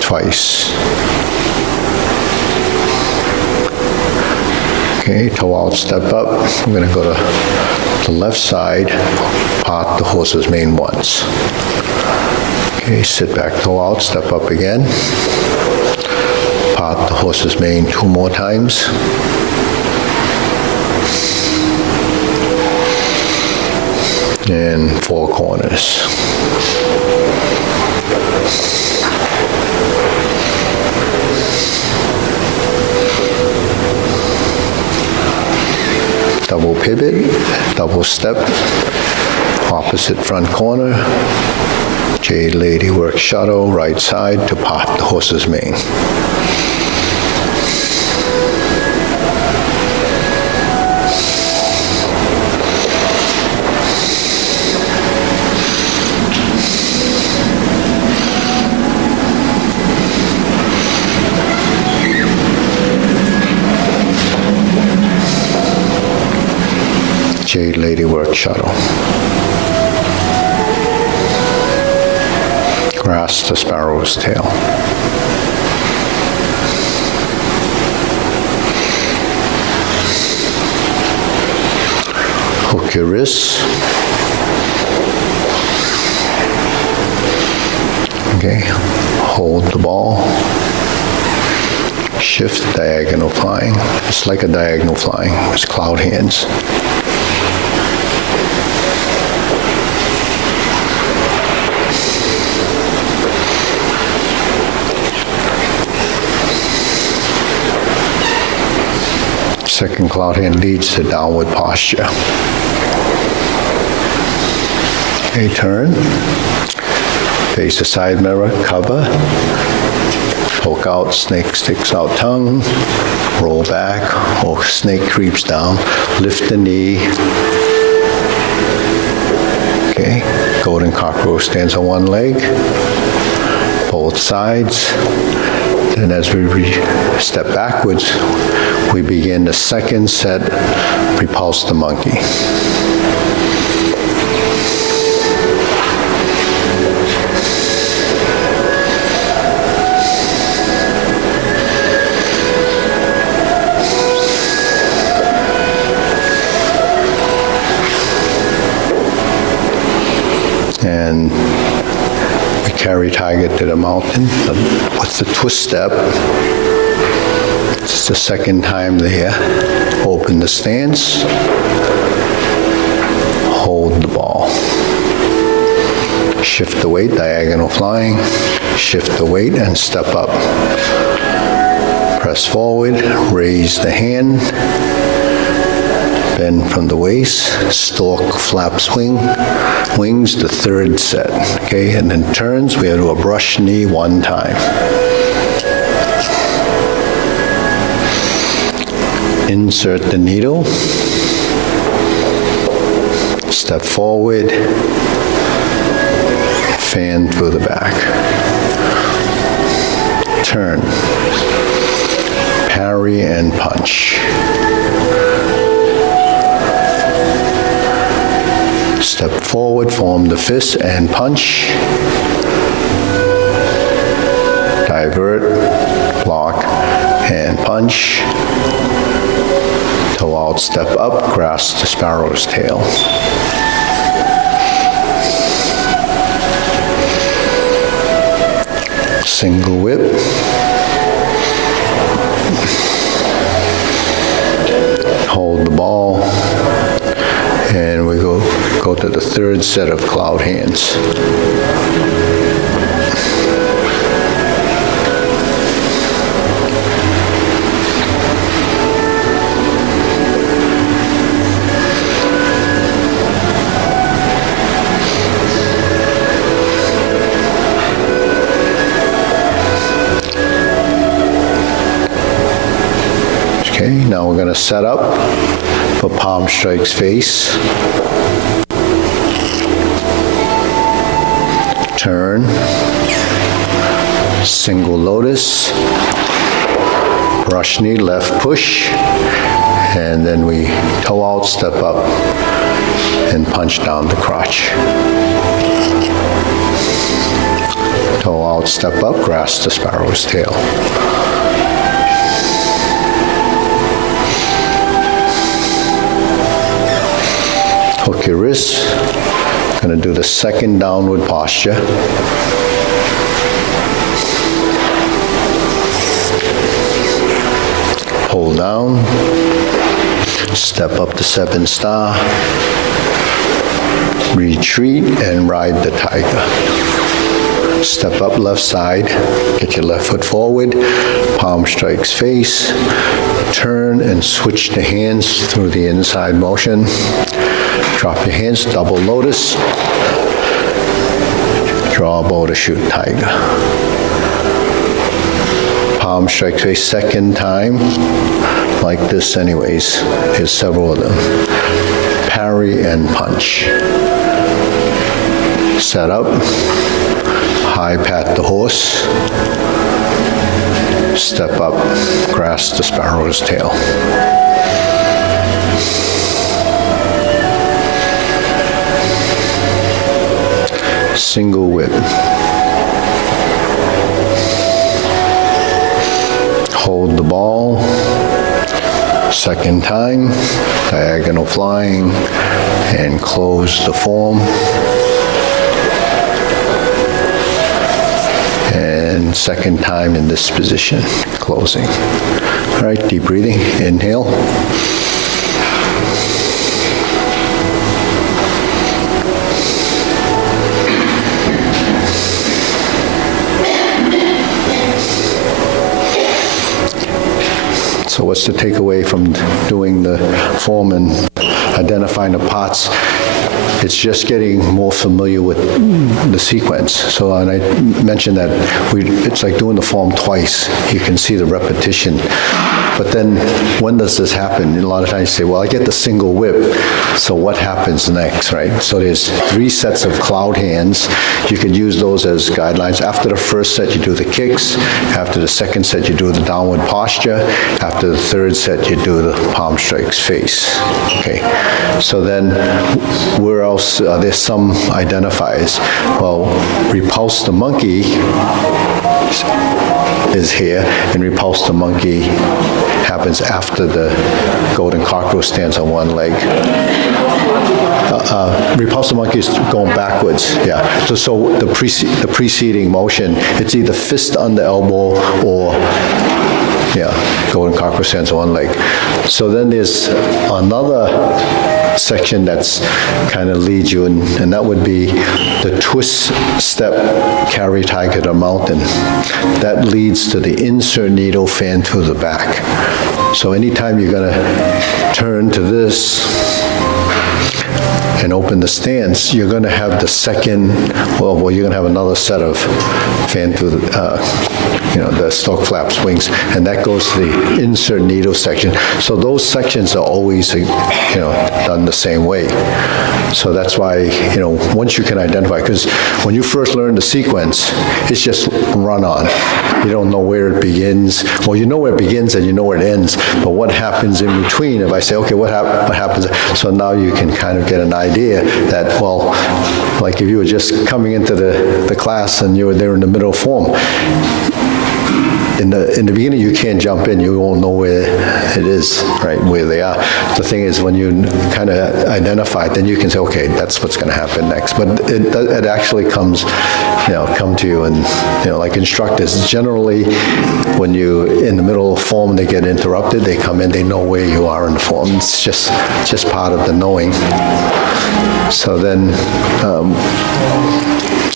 Twice. Okay, toe out, step up. I'm going to go to the left side, part the horse's mane once. Okay, sit back, toe out, step up again. Part the horse's mane 2 more times. And 4 corners. Double pivot, double step, opposite front corner, Jade Lady work shuttle, right side to part the horse's mane. Jade Ladybird Shuttle. Grasp the sparrow's tail. Hook your wrists. Okay, hold the ball. Shift diagonal flying. It's like a diagonal flying. It's cloud hands. Second cloud hand leads to downward posture. Okay, turn. Face the side mirror, cover. Poke out, snake sticks out tongue. Roll back, or snake creeps down. Lift the knee. Okay, golden cockroach stands on one leg. Both sides. Then as we step backwards, we begin the second set, repulse the monkey. And we carry tiger to the mountain. What's the twist step? It's the second time there. Open the stance. Hold the ball. Shift the weight, diagonal flying. Shift the weight and step up. Press forward, raise the hand. Bend from the waist, stork flaps wings, the third set. Okay, and then turns, we do a brush knee one time. Insert the needle. Step forward. Fan through the back. Turn. Parry and punch. Step forward, form the fist and punch. Divert, block, and punch. Toe out, step up, grasp the sparrow's tail. Single whip. Hold the ball. And we go to the third set of cloud hands. Okay, now we're going to set up for palm strikes face. Turn, single lotus, brush knee, left push, and then we toe out, step up, and punch down the crotch. Toe out, step up, grasp the sparrow's tail. Hook your wrists. Going to do the second downward posture. Hold down. Step up to 7-star. Retreat and ride the tiger. Step up left side. Get your left foot forward. Palm strikes face. Turn and switch the hands through the inside motion. Drop your hands, double lotus. Draw a bow to shoot tiger. Palm strike face second time, like this anyways. Here's several of them. Parry and punch. Set up. High pat the horse. Step up, grasp the sparrow's tail. single whip. Hold the ball. Second time, diagonal flying, and close the form. And second time in this position, closing. All right, deep breathing, inhale. So what's the takeaway from doing the form and identifying the parts? It's just getting more familiar with the sequence. So, and I mentioned that it's like doing the form twice. You can see the repetition. But then, when does this happen? And a lot of times you say, well, I get the single whip, so what happens next, right? So there's 3 sets of cloud hands. You could use those as guidelines. After the first set, you do the kicks. After the second set, you do the downward posture. After the third set, you do the palm strikes face. Okay, so then where else are there some identifiers? Well, repulse the monkey is here, and repulse the monkey happens after the golden cockroach stands on one leg. Repulse the monkey is going backwards, yeah. So the preceding motion, it's either fist under elbow or, yeah, golden cockroach stands on one leg. So then there's another section that's kind of leads you, and that would be the twist step carry tiger to mountain. That leads to the insert needle fan to the back. So anytime you're going to turn to this and open the stance, you're going to have the second, well, you're going to have another set of fan through the stalk flaps, wings, and that goes to the insert needle section. So those sections are always, done the same way. So that's why, once you can identify, because when you first learn the sequence, it's just run on. You don't know where it begins. Well, you know where it begins and you know where it ends, but what happens in between? If I say, okay, what happens? So now you can kind of get an idea that, well, like if you were just coming into the class and you were there in the middle form, in the beginning, you can't jump in. You won't know where it is, right, where they are. The thing is, when you kind of identify it, then you can say, okay, that's what's going to happen next. But it actually come to you, and, like instructors, generally, when you in the middle of form, they get interrupted, they come in, they know where you are in the form. It's just part of the knowing. So then,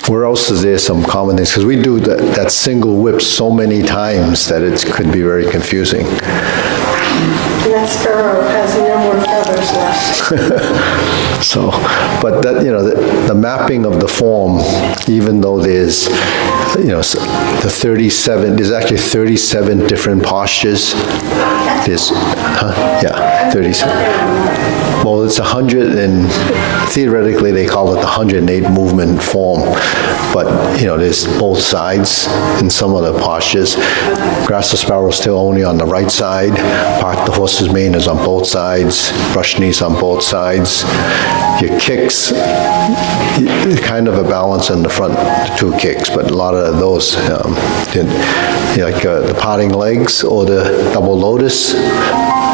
where else is there some common things? Because we do that single whip so many times that it could be very confusing. And that sparrow has no more feathers left. So, but that, the mapping of the form, even though there's, the 37, there's actually 37 different postures. There's, 37. Well, it's 100, and theoretically they call it the 108 movement form. But, there's both sides in some of the postures. Grassless sparrow is still only on the right side. Park the horse's mane is on both sides. Brush knees on both sides. Your kicks, kind of a balance in the front, the 2 kicks, but a lot of those, like the parting legs or the double lotus.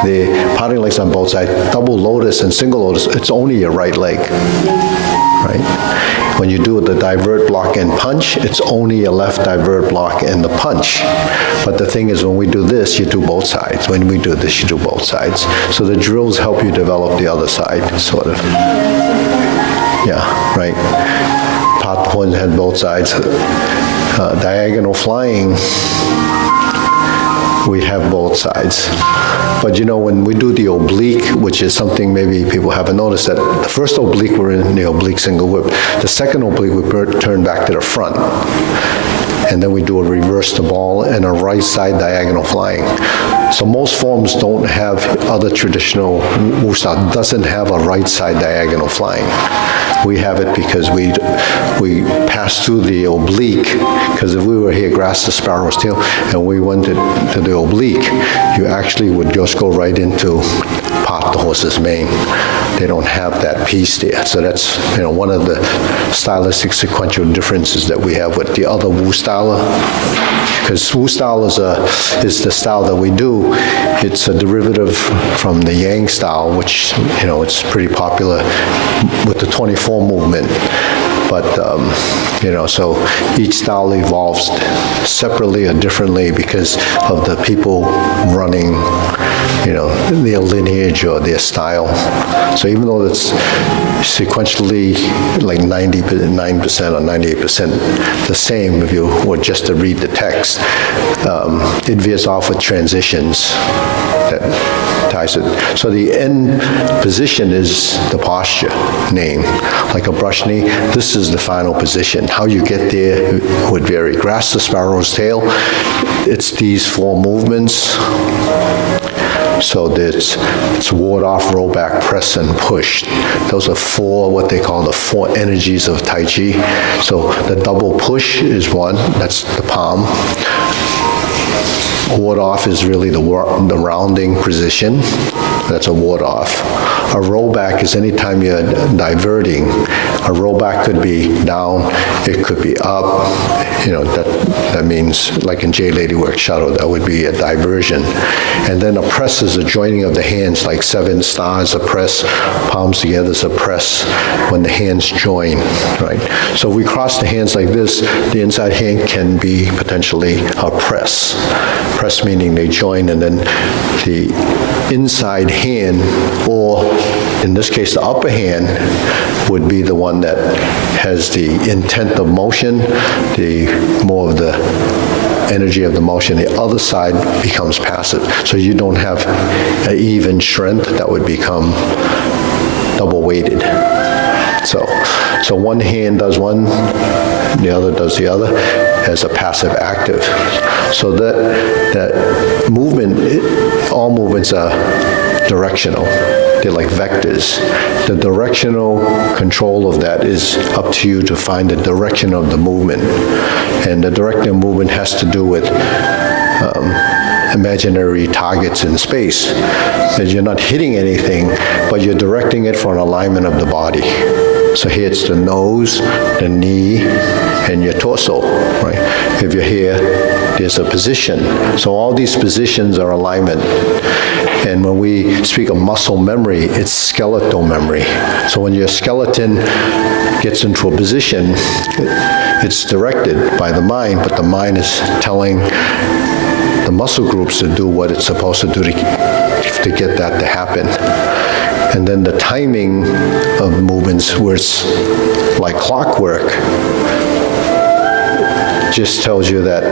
The parting legs on both sides, double lotus and single lotus, it's only your right leg, right? When you do the divert, block, and punch, it's only your left divert, block, and the punch. But the thing is, when we do this, you do both sides. When we do this, you do both sides. So the drills help you develop the other side, sort of. Yeah, right. Part the point head both sides. Diagonal flying, we have both sides. But when we do the oblique, which is something maybe people haven't noticed, that the first oblique, we're in the oblique single whip. The second oblique, we turn back to the front. And then we do a reverse to ball and a right side diagonal flying. So most forms don't have, other traditional Wu style doesn't have a right side diagonal flying. We have it because we pass through the oblique, because if we were here, grasp the sparrow's tail, and we went to the oblique, you actually would just go right into part the horse's mane. They don't have that piece there. So that's, one of the stylistic sequential differences that we have with the other Wu style. Because Wu style is the style that we do. It's a derivative from the Yang style, which, it's pretty popular with the 24 movement. But, so each style evolves separately or differently because of the people running, their lineage or their style. So even though it's sequentially like 99% or 98% the same, if you were just to read the text, it veers off with transitions that ties it. So the end position is the posture name. Like a brush knee, this is the final position. How you get there would vary. Grasp the sparrow's tail, it's these 4 movements. So it's ward off, roll back, press, and push. Those are 4, what they call the 4 energies of Tai Chi. So the double push is one, that's the palm. Ward off is really the rounding position. That's a ward off. A rollback is anytime you're diverting. A rollback could be down, it could be up. That means, like in J-Lady Work Shuttle, that would be a diversion. And then a press is a joining of the hands, like 7 stars, a press, palms together is a press when the hands join, right? So if we cross the hands like this, the inside hand can be potentially a press. Press meaning they join, and then the inside hand, or in this case, the upper hand, would be the one that has the intent of motion, the more of the energy of the motion. The other side becomes passive. So you don't have an even strength that would become double weighted. So one hand does one, the other does the other as a passive active. So that movement, all movements are directional. They're like vectors. The directional control of that is up to you to find the direction of the movement. And the direction of movement has to do with imaginary targets in space. That you're not hitting anything, but you're directing it for an alignment of the body. So here it's the nose, the knee, and your torso, right? If you're here, there's a position. So all these positions are alignment. And when we speak of muscle memory, it's skeletal memory. So when your skeleton gets into a position, it's directed by the mind, but the mind is telling the muscle groups to do what it's supposed to do to get that to happen. And then the timing of movements, where it's like clockwork, just tells you that,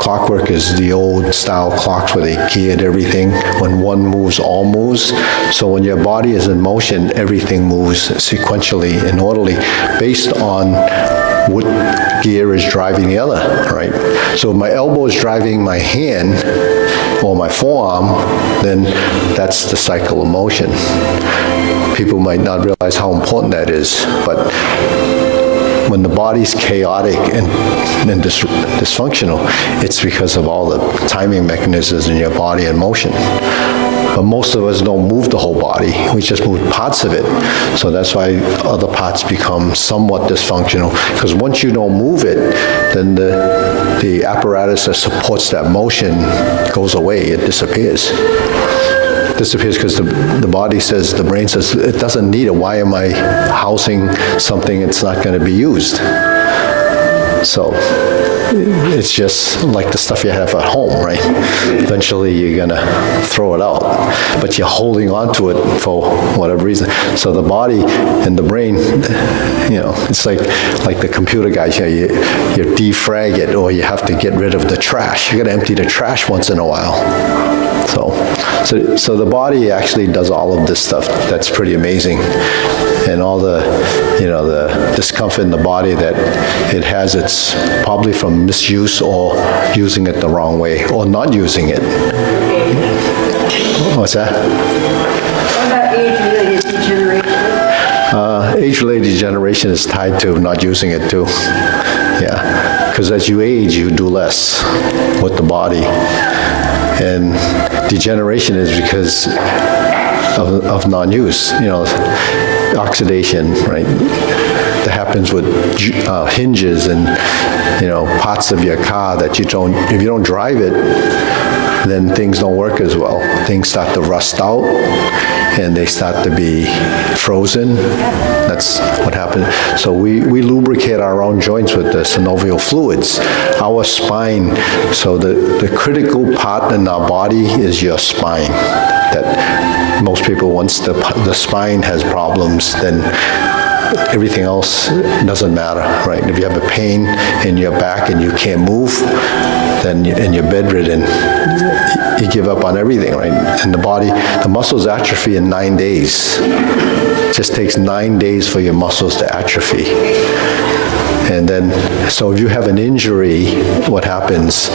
clockwork is the old style clocks where they geared everything. When one moves, all moves. So when your body is in motion, everything moves sequentially and orderly based on what gear is driving the other, right? So if my elbow is driving my hand or my forearm, then that's the cycle of motion. People might not realize how important that is, but when the body's chaotic and dysfunctional, it's because of all the timing mechanisms in your body and motion. But most of us don't move the whole body. We just move parts of it. So that's why other parts become somewhat dysfunctional. Because once you don't move it, then the apparatus that supports that motion goes away. It disappears. Disappears because the body says, the brain says, it doesn't need it. Why am I housing something that's not going to be used? So it's just like the stuff you have at home, right? Eventually you're going to throw it out, but you're holding on to it for whatever reason. So the body and the brain, it's like the computer guys, you defrag it, or you have to get rid of the trash. You got to empty the trash once in a while. So the body actually does all of this stuff. That's pretty amazing. And all the discomfort in the body that it has, it's probably from misuse or using it the wrong way or not using it. What's that? What about age-related degeneration? Age-related degeneration is tied to not using it too. Yeah, because as you age, you do less with the body. And degeneration is because of non-use, oxidation, right? That happens with hinges and, parts of your car that if you don't drive it, then things don't work as well. Things start to rust out and they start to be frozen. That's what happens. So we lubricate our own joints with the synovial fluids. Our spine, so the critical part in our body is your spine. That most people, once the spine has problems, then everything else doesn't matter, right? If you have a pain in your back and you can't move, then and you're bedridden, you give up on everything, right? And the muscles atrophy in 9 days. It just takes 9 days for your muscles to atrophy. And then, so if you have an injury, what happens?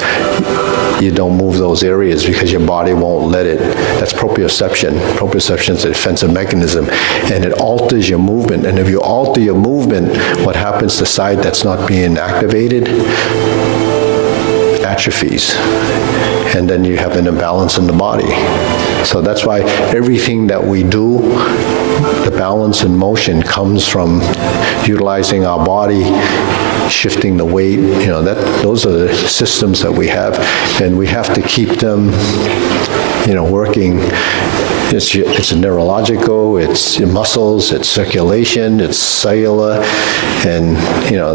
You don't move those areas because your body won't let it. That's proprioception. Proprioception is a defensive mechanism, and it alters your movement. And if you alter your movement, what happens to the side that's not being activated? Atrophies. And then you have an imbalance in the body. So that's why everything that we do, the balance and motion comes from utilizing our body, shifting the weight, those are the systems that we have, and we have to keep them, working. It's neurological, it's your muscles, it's circulation, it's cellular, and,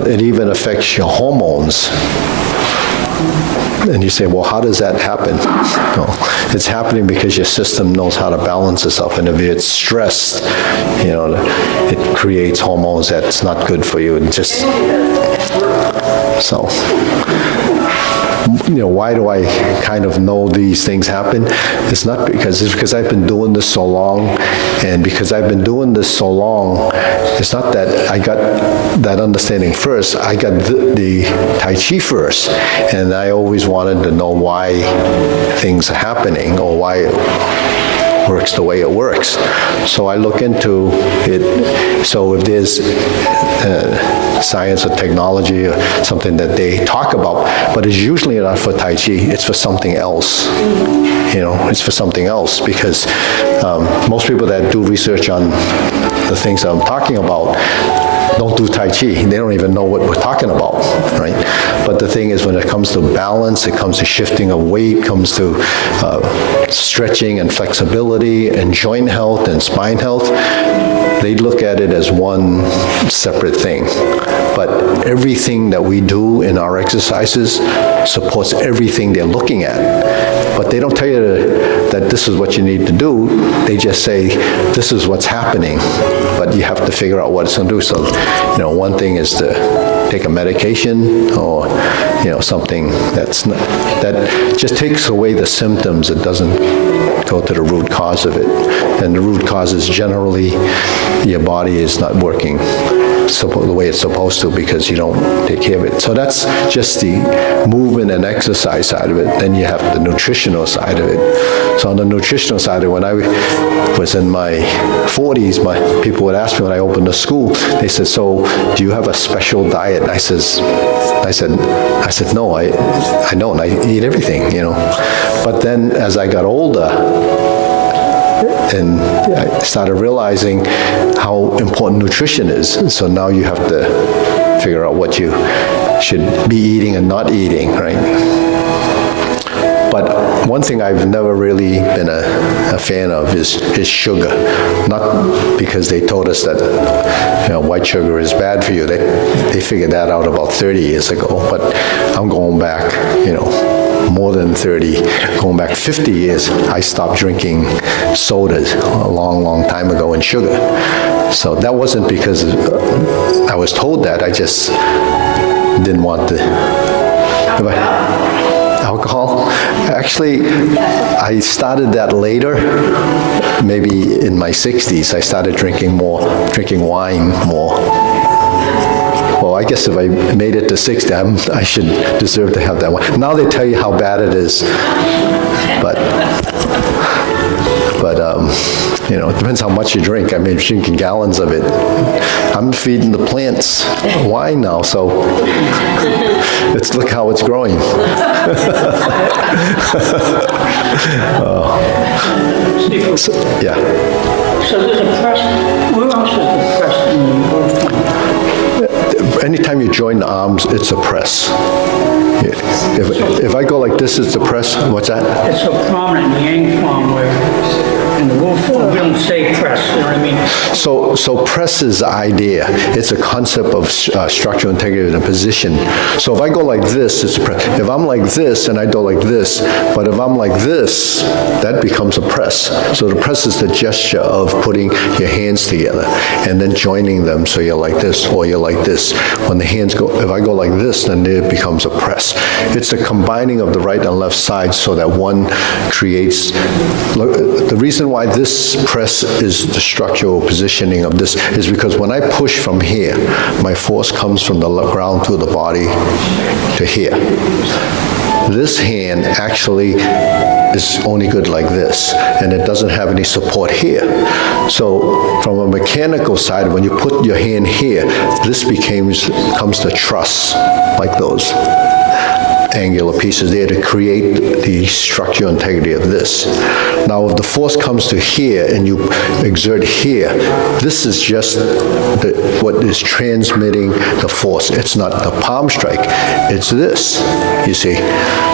it even affects your hormones. And you say, well, how does that happen? Well, it's happening because your system knows how to balance itself. And if it's stressed, it creates hormones that's not good for you. And just, so, why do I kind of know these things happen? It's because I've been doing this so long, and because I've been doing this so long, it's not that I got that understanding first. I got the Tai Chi first, and I always wanted to know why things are happening or why it works the way it works. So I look into it. So if there's science or technology or something that they talk about, but it's usually not for Tai Chi, it's for something else. It's for something else, because most people that do research on the things that I'm talking about don't do Tai Chi. They don't even know what we're talking about, right? But the thing is, when it comes to balance, it comes to shifting of weight, comes to stretching and flexibility and joint health and spine health, they look at it as one separate thing. But everything that we do in our exercises supports everything they're looking at. But they don't tell you that this is what you need to do. They just say, this is what's happening, but you have to figure out what it's going to do. So, one thing is to take a medication or, something that just takes away the symptoms. It doesn't go to the root cause of it. And the root cause is generally your body is not working the way it's supposed to because you don't take care of it. So that's just the movement and exercise side of it. Then you have the nutritional side of it. So on the nutritional side of it, when I was in my 40s, people would ask me when I opened the school, they said, so do you have a special diet? And I said, no, I don't. I eat everything, But then as I got older, and I started realizing how important nutrition is. So now you have to figure out what you should be eating and not eating, right? But one thing I've never really been a fan of is sugar. Not because they told us that white sugar is bad for you. They figured that out about 30 years ago. But I'm going back, more than 30, going back 50 years, I stopped drinking sodas a long, long time ago and sugar. So that wasn't because I was told that, I just didn't want to. Alcohol? Actually, I started that later, maybe in my 60s. I started drinking wine more. Well, I guess if I made it to 60, I should deserve to have that one. Now they tell you how bad it is, but But, it depends how much you drink. I mean, drinking gallons of it. I'm feeding the plants wine now, so look how it's growing. Yeah. So there's a press, where else is the press in the Anytime you join the arms, it's a press. If I go like this, it's a press. What's that? It's so prominent in the Yang form where, in the Wu form, we don't say press, you know what I mean? So press is the idea. It's a concept of structural integrity and position. So if I go like this, it's a press. If I'm like this and I go like this, but if I'm like this, that becomes a press. So the press is the gesture of putting your hands together and then joining them so you're like this or you're like this. When the hands go, if I go like this, then it becomes a press. It's a combining of the right and left side so that one creates, the reason why this press is the structural positioning of this is because when I push from here, my force comes from the ground through the body to here. This hand actually is only good like this, and it doesn't have any support here. So from a mechanical side, when you put your hand here, this comes the truss, like those angular pieces there to create the structural integrity of this. Now, if the force comes to here and you exert here, this is just what is transmitting the force. It's not the palm strike, it's this, you see.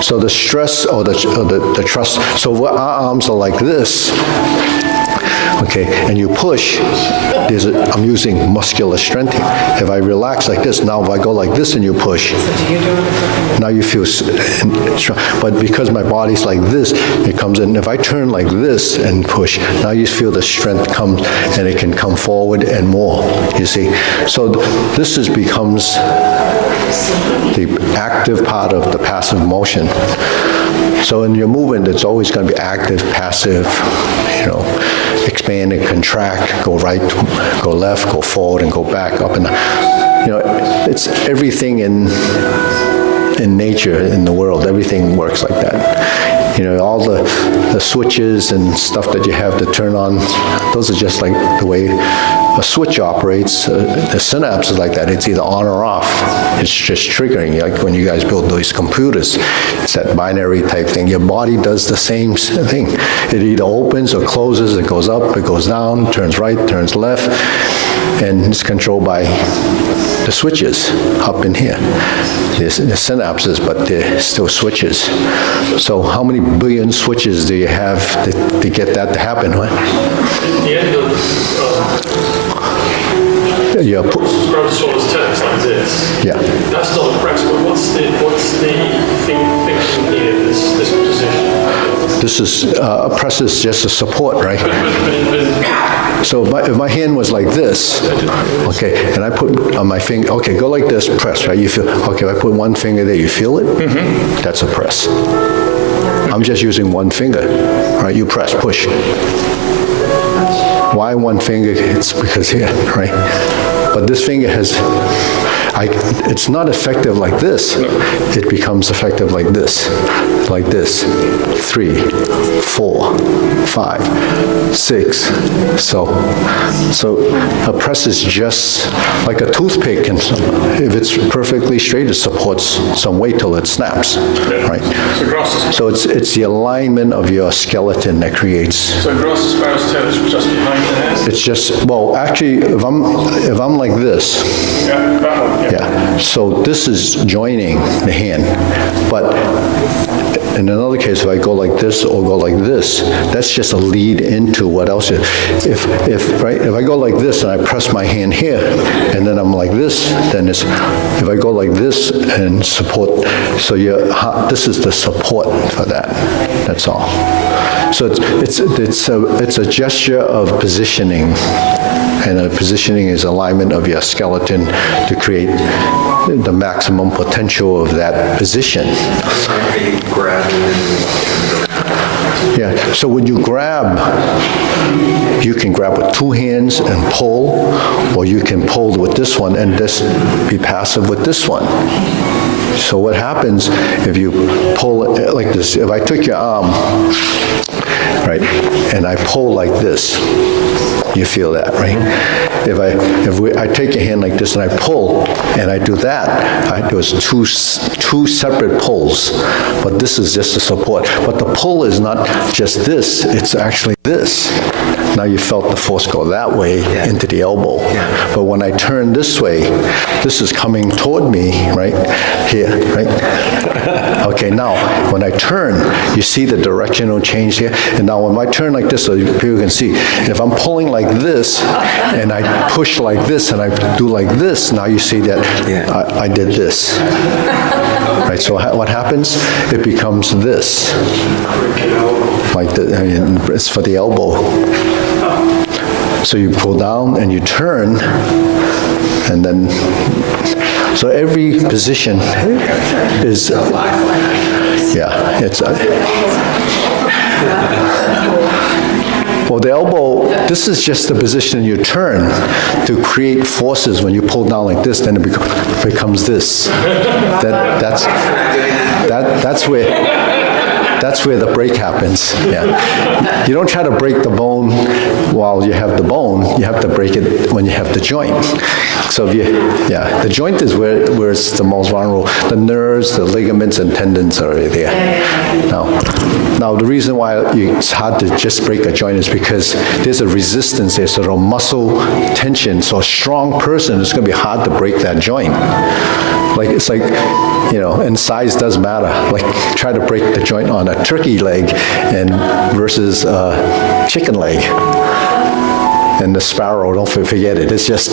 So the stress or the truss, so our arms are like this, okay, and you push, I'm using muscular strength here. If I relax like this, now if I go like this and you push, now you feel strong. But because my body's like this, it comes in. If I turn like this and push, now you feel the strength comes and it can come forward and more, you see. So this becomes the active part of the passive motion. So in your movement, it's always going to be active, passive, expand and contract, go right, go left, go forward, and go back, up and down. It's everything in nature, in the world, everything works like that. All the switches and stuff that you have to turn on, those are just like the way a switch operates. The synapse is like that. It's either on or off. It's just triggering, like when you guys build these computers. It's that binary type thing. Your body does the same thing. It either opens or closes, it goes up, it goes down, turns right, turns left, and it's controlled by the switches up in here. The synapses, but they're still switches. So how many billion switches do you have to get that to happen, right? The end of growth sort of turns like this. Yeah. That's not a press, but what's the thing here, this position? This is, a press is just a support, right? So if my hand was like this, okay, and I put on my finger, okay, go like this, press, right? You feel, okay, if I put one finger there, you feel it? Mm-hmm. That's a press. I'm just using one finger, right? You press, push. Why one finger? It's because here, right? But this finger has, it's not effective like this. It becomes effective like this, 3, 4, 5, 6. So a press is just like a toothpick, and if it's perfectly straight, it supports some weight till it snaps, right? So it's the alignment of your skeleton that creates. So gross asparagus tail is just behind the head? It's just, well, actually, if I'm like this. Yeah, that one. Yeah, so this is joining the hand, but in another case, if I go like this or go like this, that's just a lead into what else. If I go like this and I press my hand here, and then I'm like this, then it's, if I go like this and support, so this is the support for that, that's all. So it's a gesture of positioning, and a positioning is alignment of your skeleton to create the maximum potential of that position. Yeah, so when you grab, you can grab with two hands and pull, or you can pull with this one and just be passive with this one. So what happens if you pull it like this, if I took your arm, right, and I pull like this, you feel that, right? If I take your hand like this and I pull and I do that, there's two separate pulls, but this is just a support. But the pull is not just this, it's actually this. Now you felt the force go that way into the elbow. But when I turn this way, this is coming toward me, right? Here, right? Okay, now when I turn, you see the directional change here? And now when I turn like this, so people can see, if I'm pulling like this, and I push like this, and I do like this, now you see that I did this. Right, so what happens? It becomes this. Like it's for the elbow. So you pull down and you turn, and then, so every position is, it's, well, the elbow, this is just the position you turn to create forces. When you pull down like this, then it becomes this. That's where the break happens. Yeah. You don't try to break the bone while you have the bone. You have to break it when you have the joint. So the joint is where it's the most vulnerable. The nerves, the ligaments, and tendons are there. Now the reason why it's hard to just break a joint is because there's a resistance there, so the muscle tension. So a strong person, it's going to be hard to break that joint. It's like, and size does matter. Like, try to break the joint on a turkey leg versus a chicken leg. And the sparrow, don't forget it. It's just,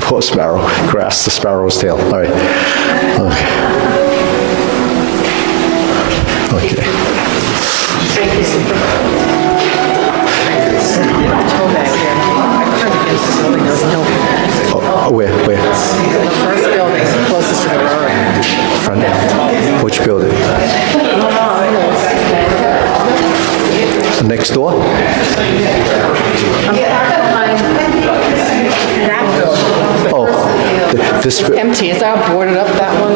poor sparrow, grasp the sparrow's tail. All right. Okay. Where? The first building, closest to the road. Front? Which building? Next door? That building. Oh, this. Empty, is that boarded up, that one?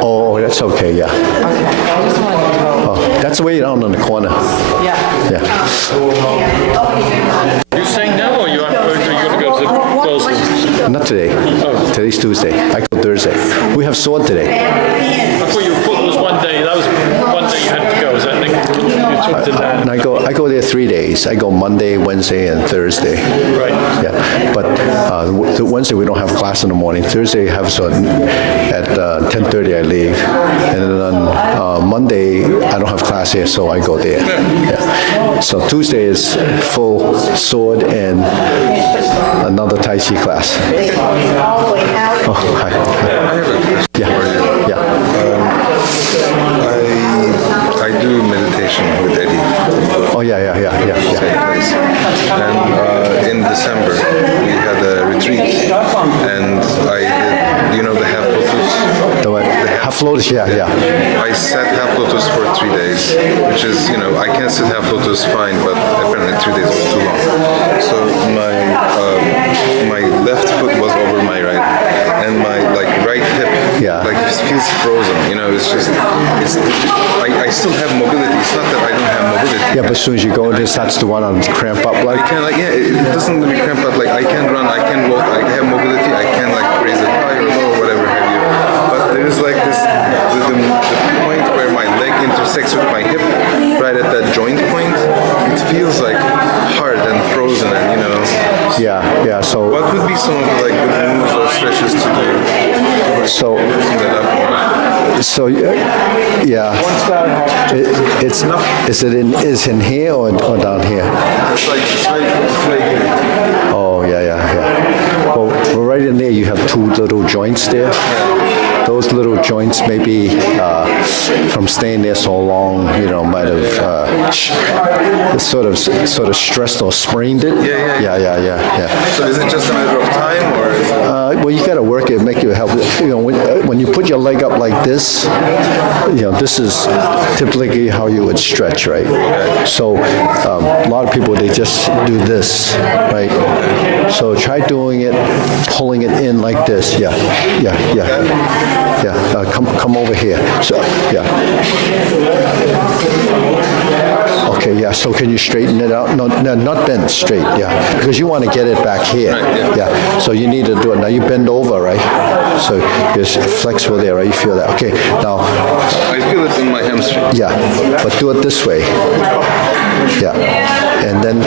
Oh, that's okay, yeah. Okay, I just wanted to know. Oh, that's way down in the corner. Yeah. Yeah. You saying no, or you're going to go to the closest? Not today. Today's Tuesday. I go Thursday. We have sword today. I thought it was one day. That was one day you had to go. Is that you took to that? And I go there 3 days. I go Monday, Wednesday, and Thursday. Right. Yeah, but the Wednesday we don't have class in the morning. Thursday have so at 10:30 I leave, and then on Monday I don't have class here, so I go there. Yeah. So Tuesday is full sword and another Tai Chi class. Oh, hi. Yeah. I do meditation with Eddie. Oh, yeah. Same place. And in December, we had a retreat, and I did, the half lotus? The what? Half lotus, yeah. I sat half lotus for 3 days, which is, I can sit half lotus fine, but apparently 3 days was too long. So my left foot was over my right, and my right hip feels frozen. It's just I still have mobility. It's not that I don't have mobility. Yeah, but as soon as you go, it starts to want to cramp up like. I can it doesn't let me cramp up. Like I can run, I can walk, I have mobility. I can raise it high or low, whatever have you. But there is this the point where my leg intersects with my hip, right at that joint point. It feels hard and frozen, and Yeah. So. What would be some of the good moves or stretches to do? So yeah. Is in here or down here? It's right here. Oh, yeah. Well, right in there you have two little joints there. Those little joints maybe from staying there so long, might have sort of stressed or sprained it. Yeah. So is it just a matter of time, or? Well, you got to work it, make it help. When you put your leg up like this, this is typically how you would stretch, right? So a lot of people, they just do this, right? So try doing it, pulling it in like this. Yeah. Come over here. So yeah. Okay. Okay, yeah, so can you straighten it out? No, not bend, straight, yeah. Because you want to get it back here. Right, yeah. So you need to do it. Now you bend over, right? So you're flexible there, right? You feel that. Okay, now, I feel it in my hamstring. yeah, but do it this way. Yeah, and then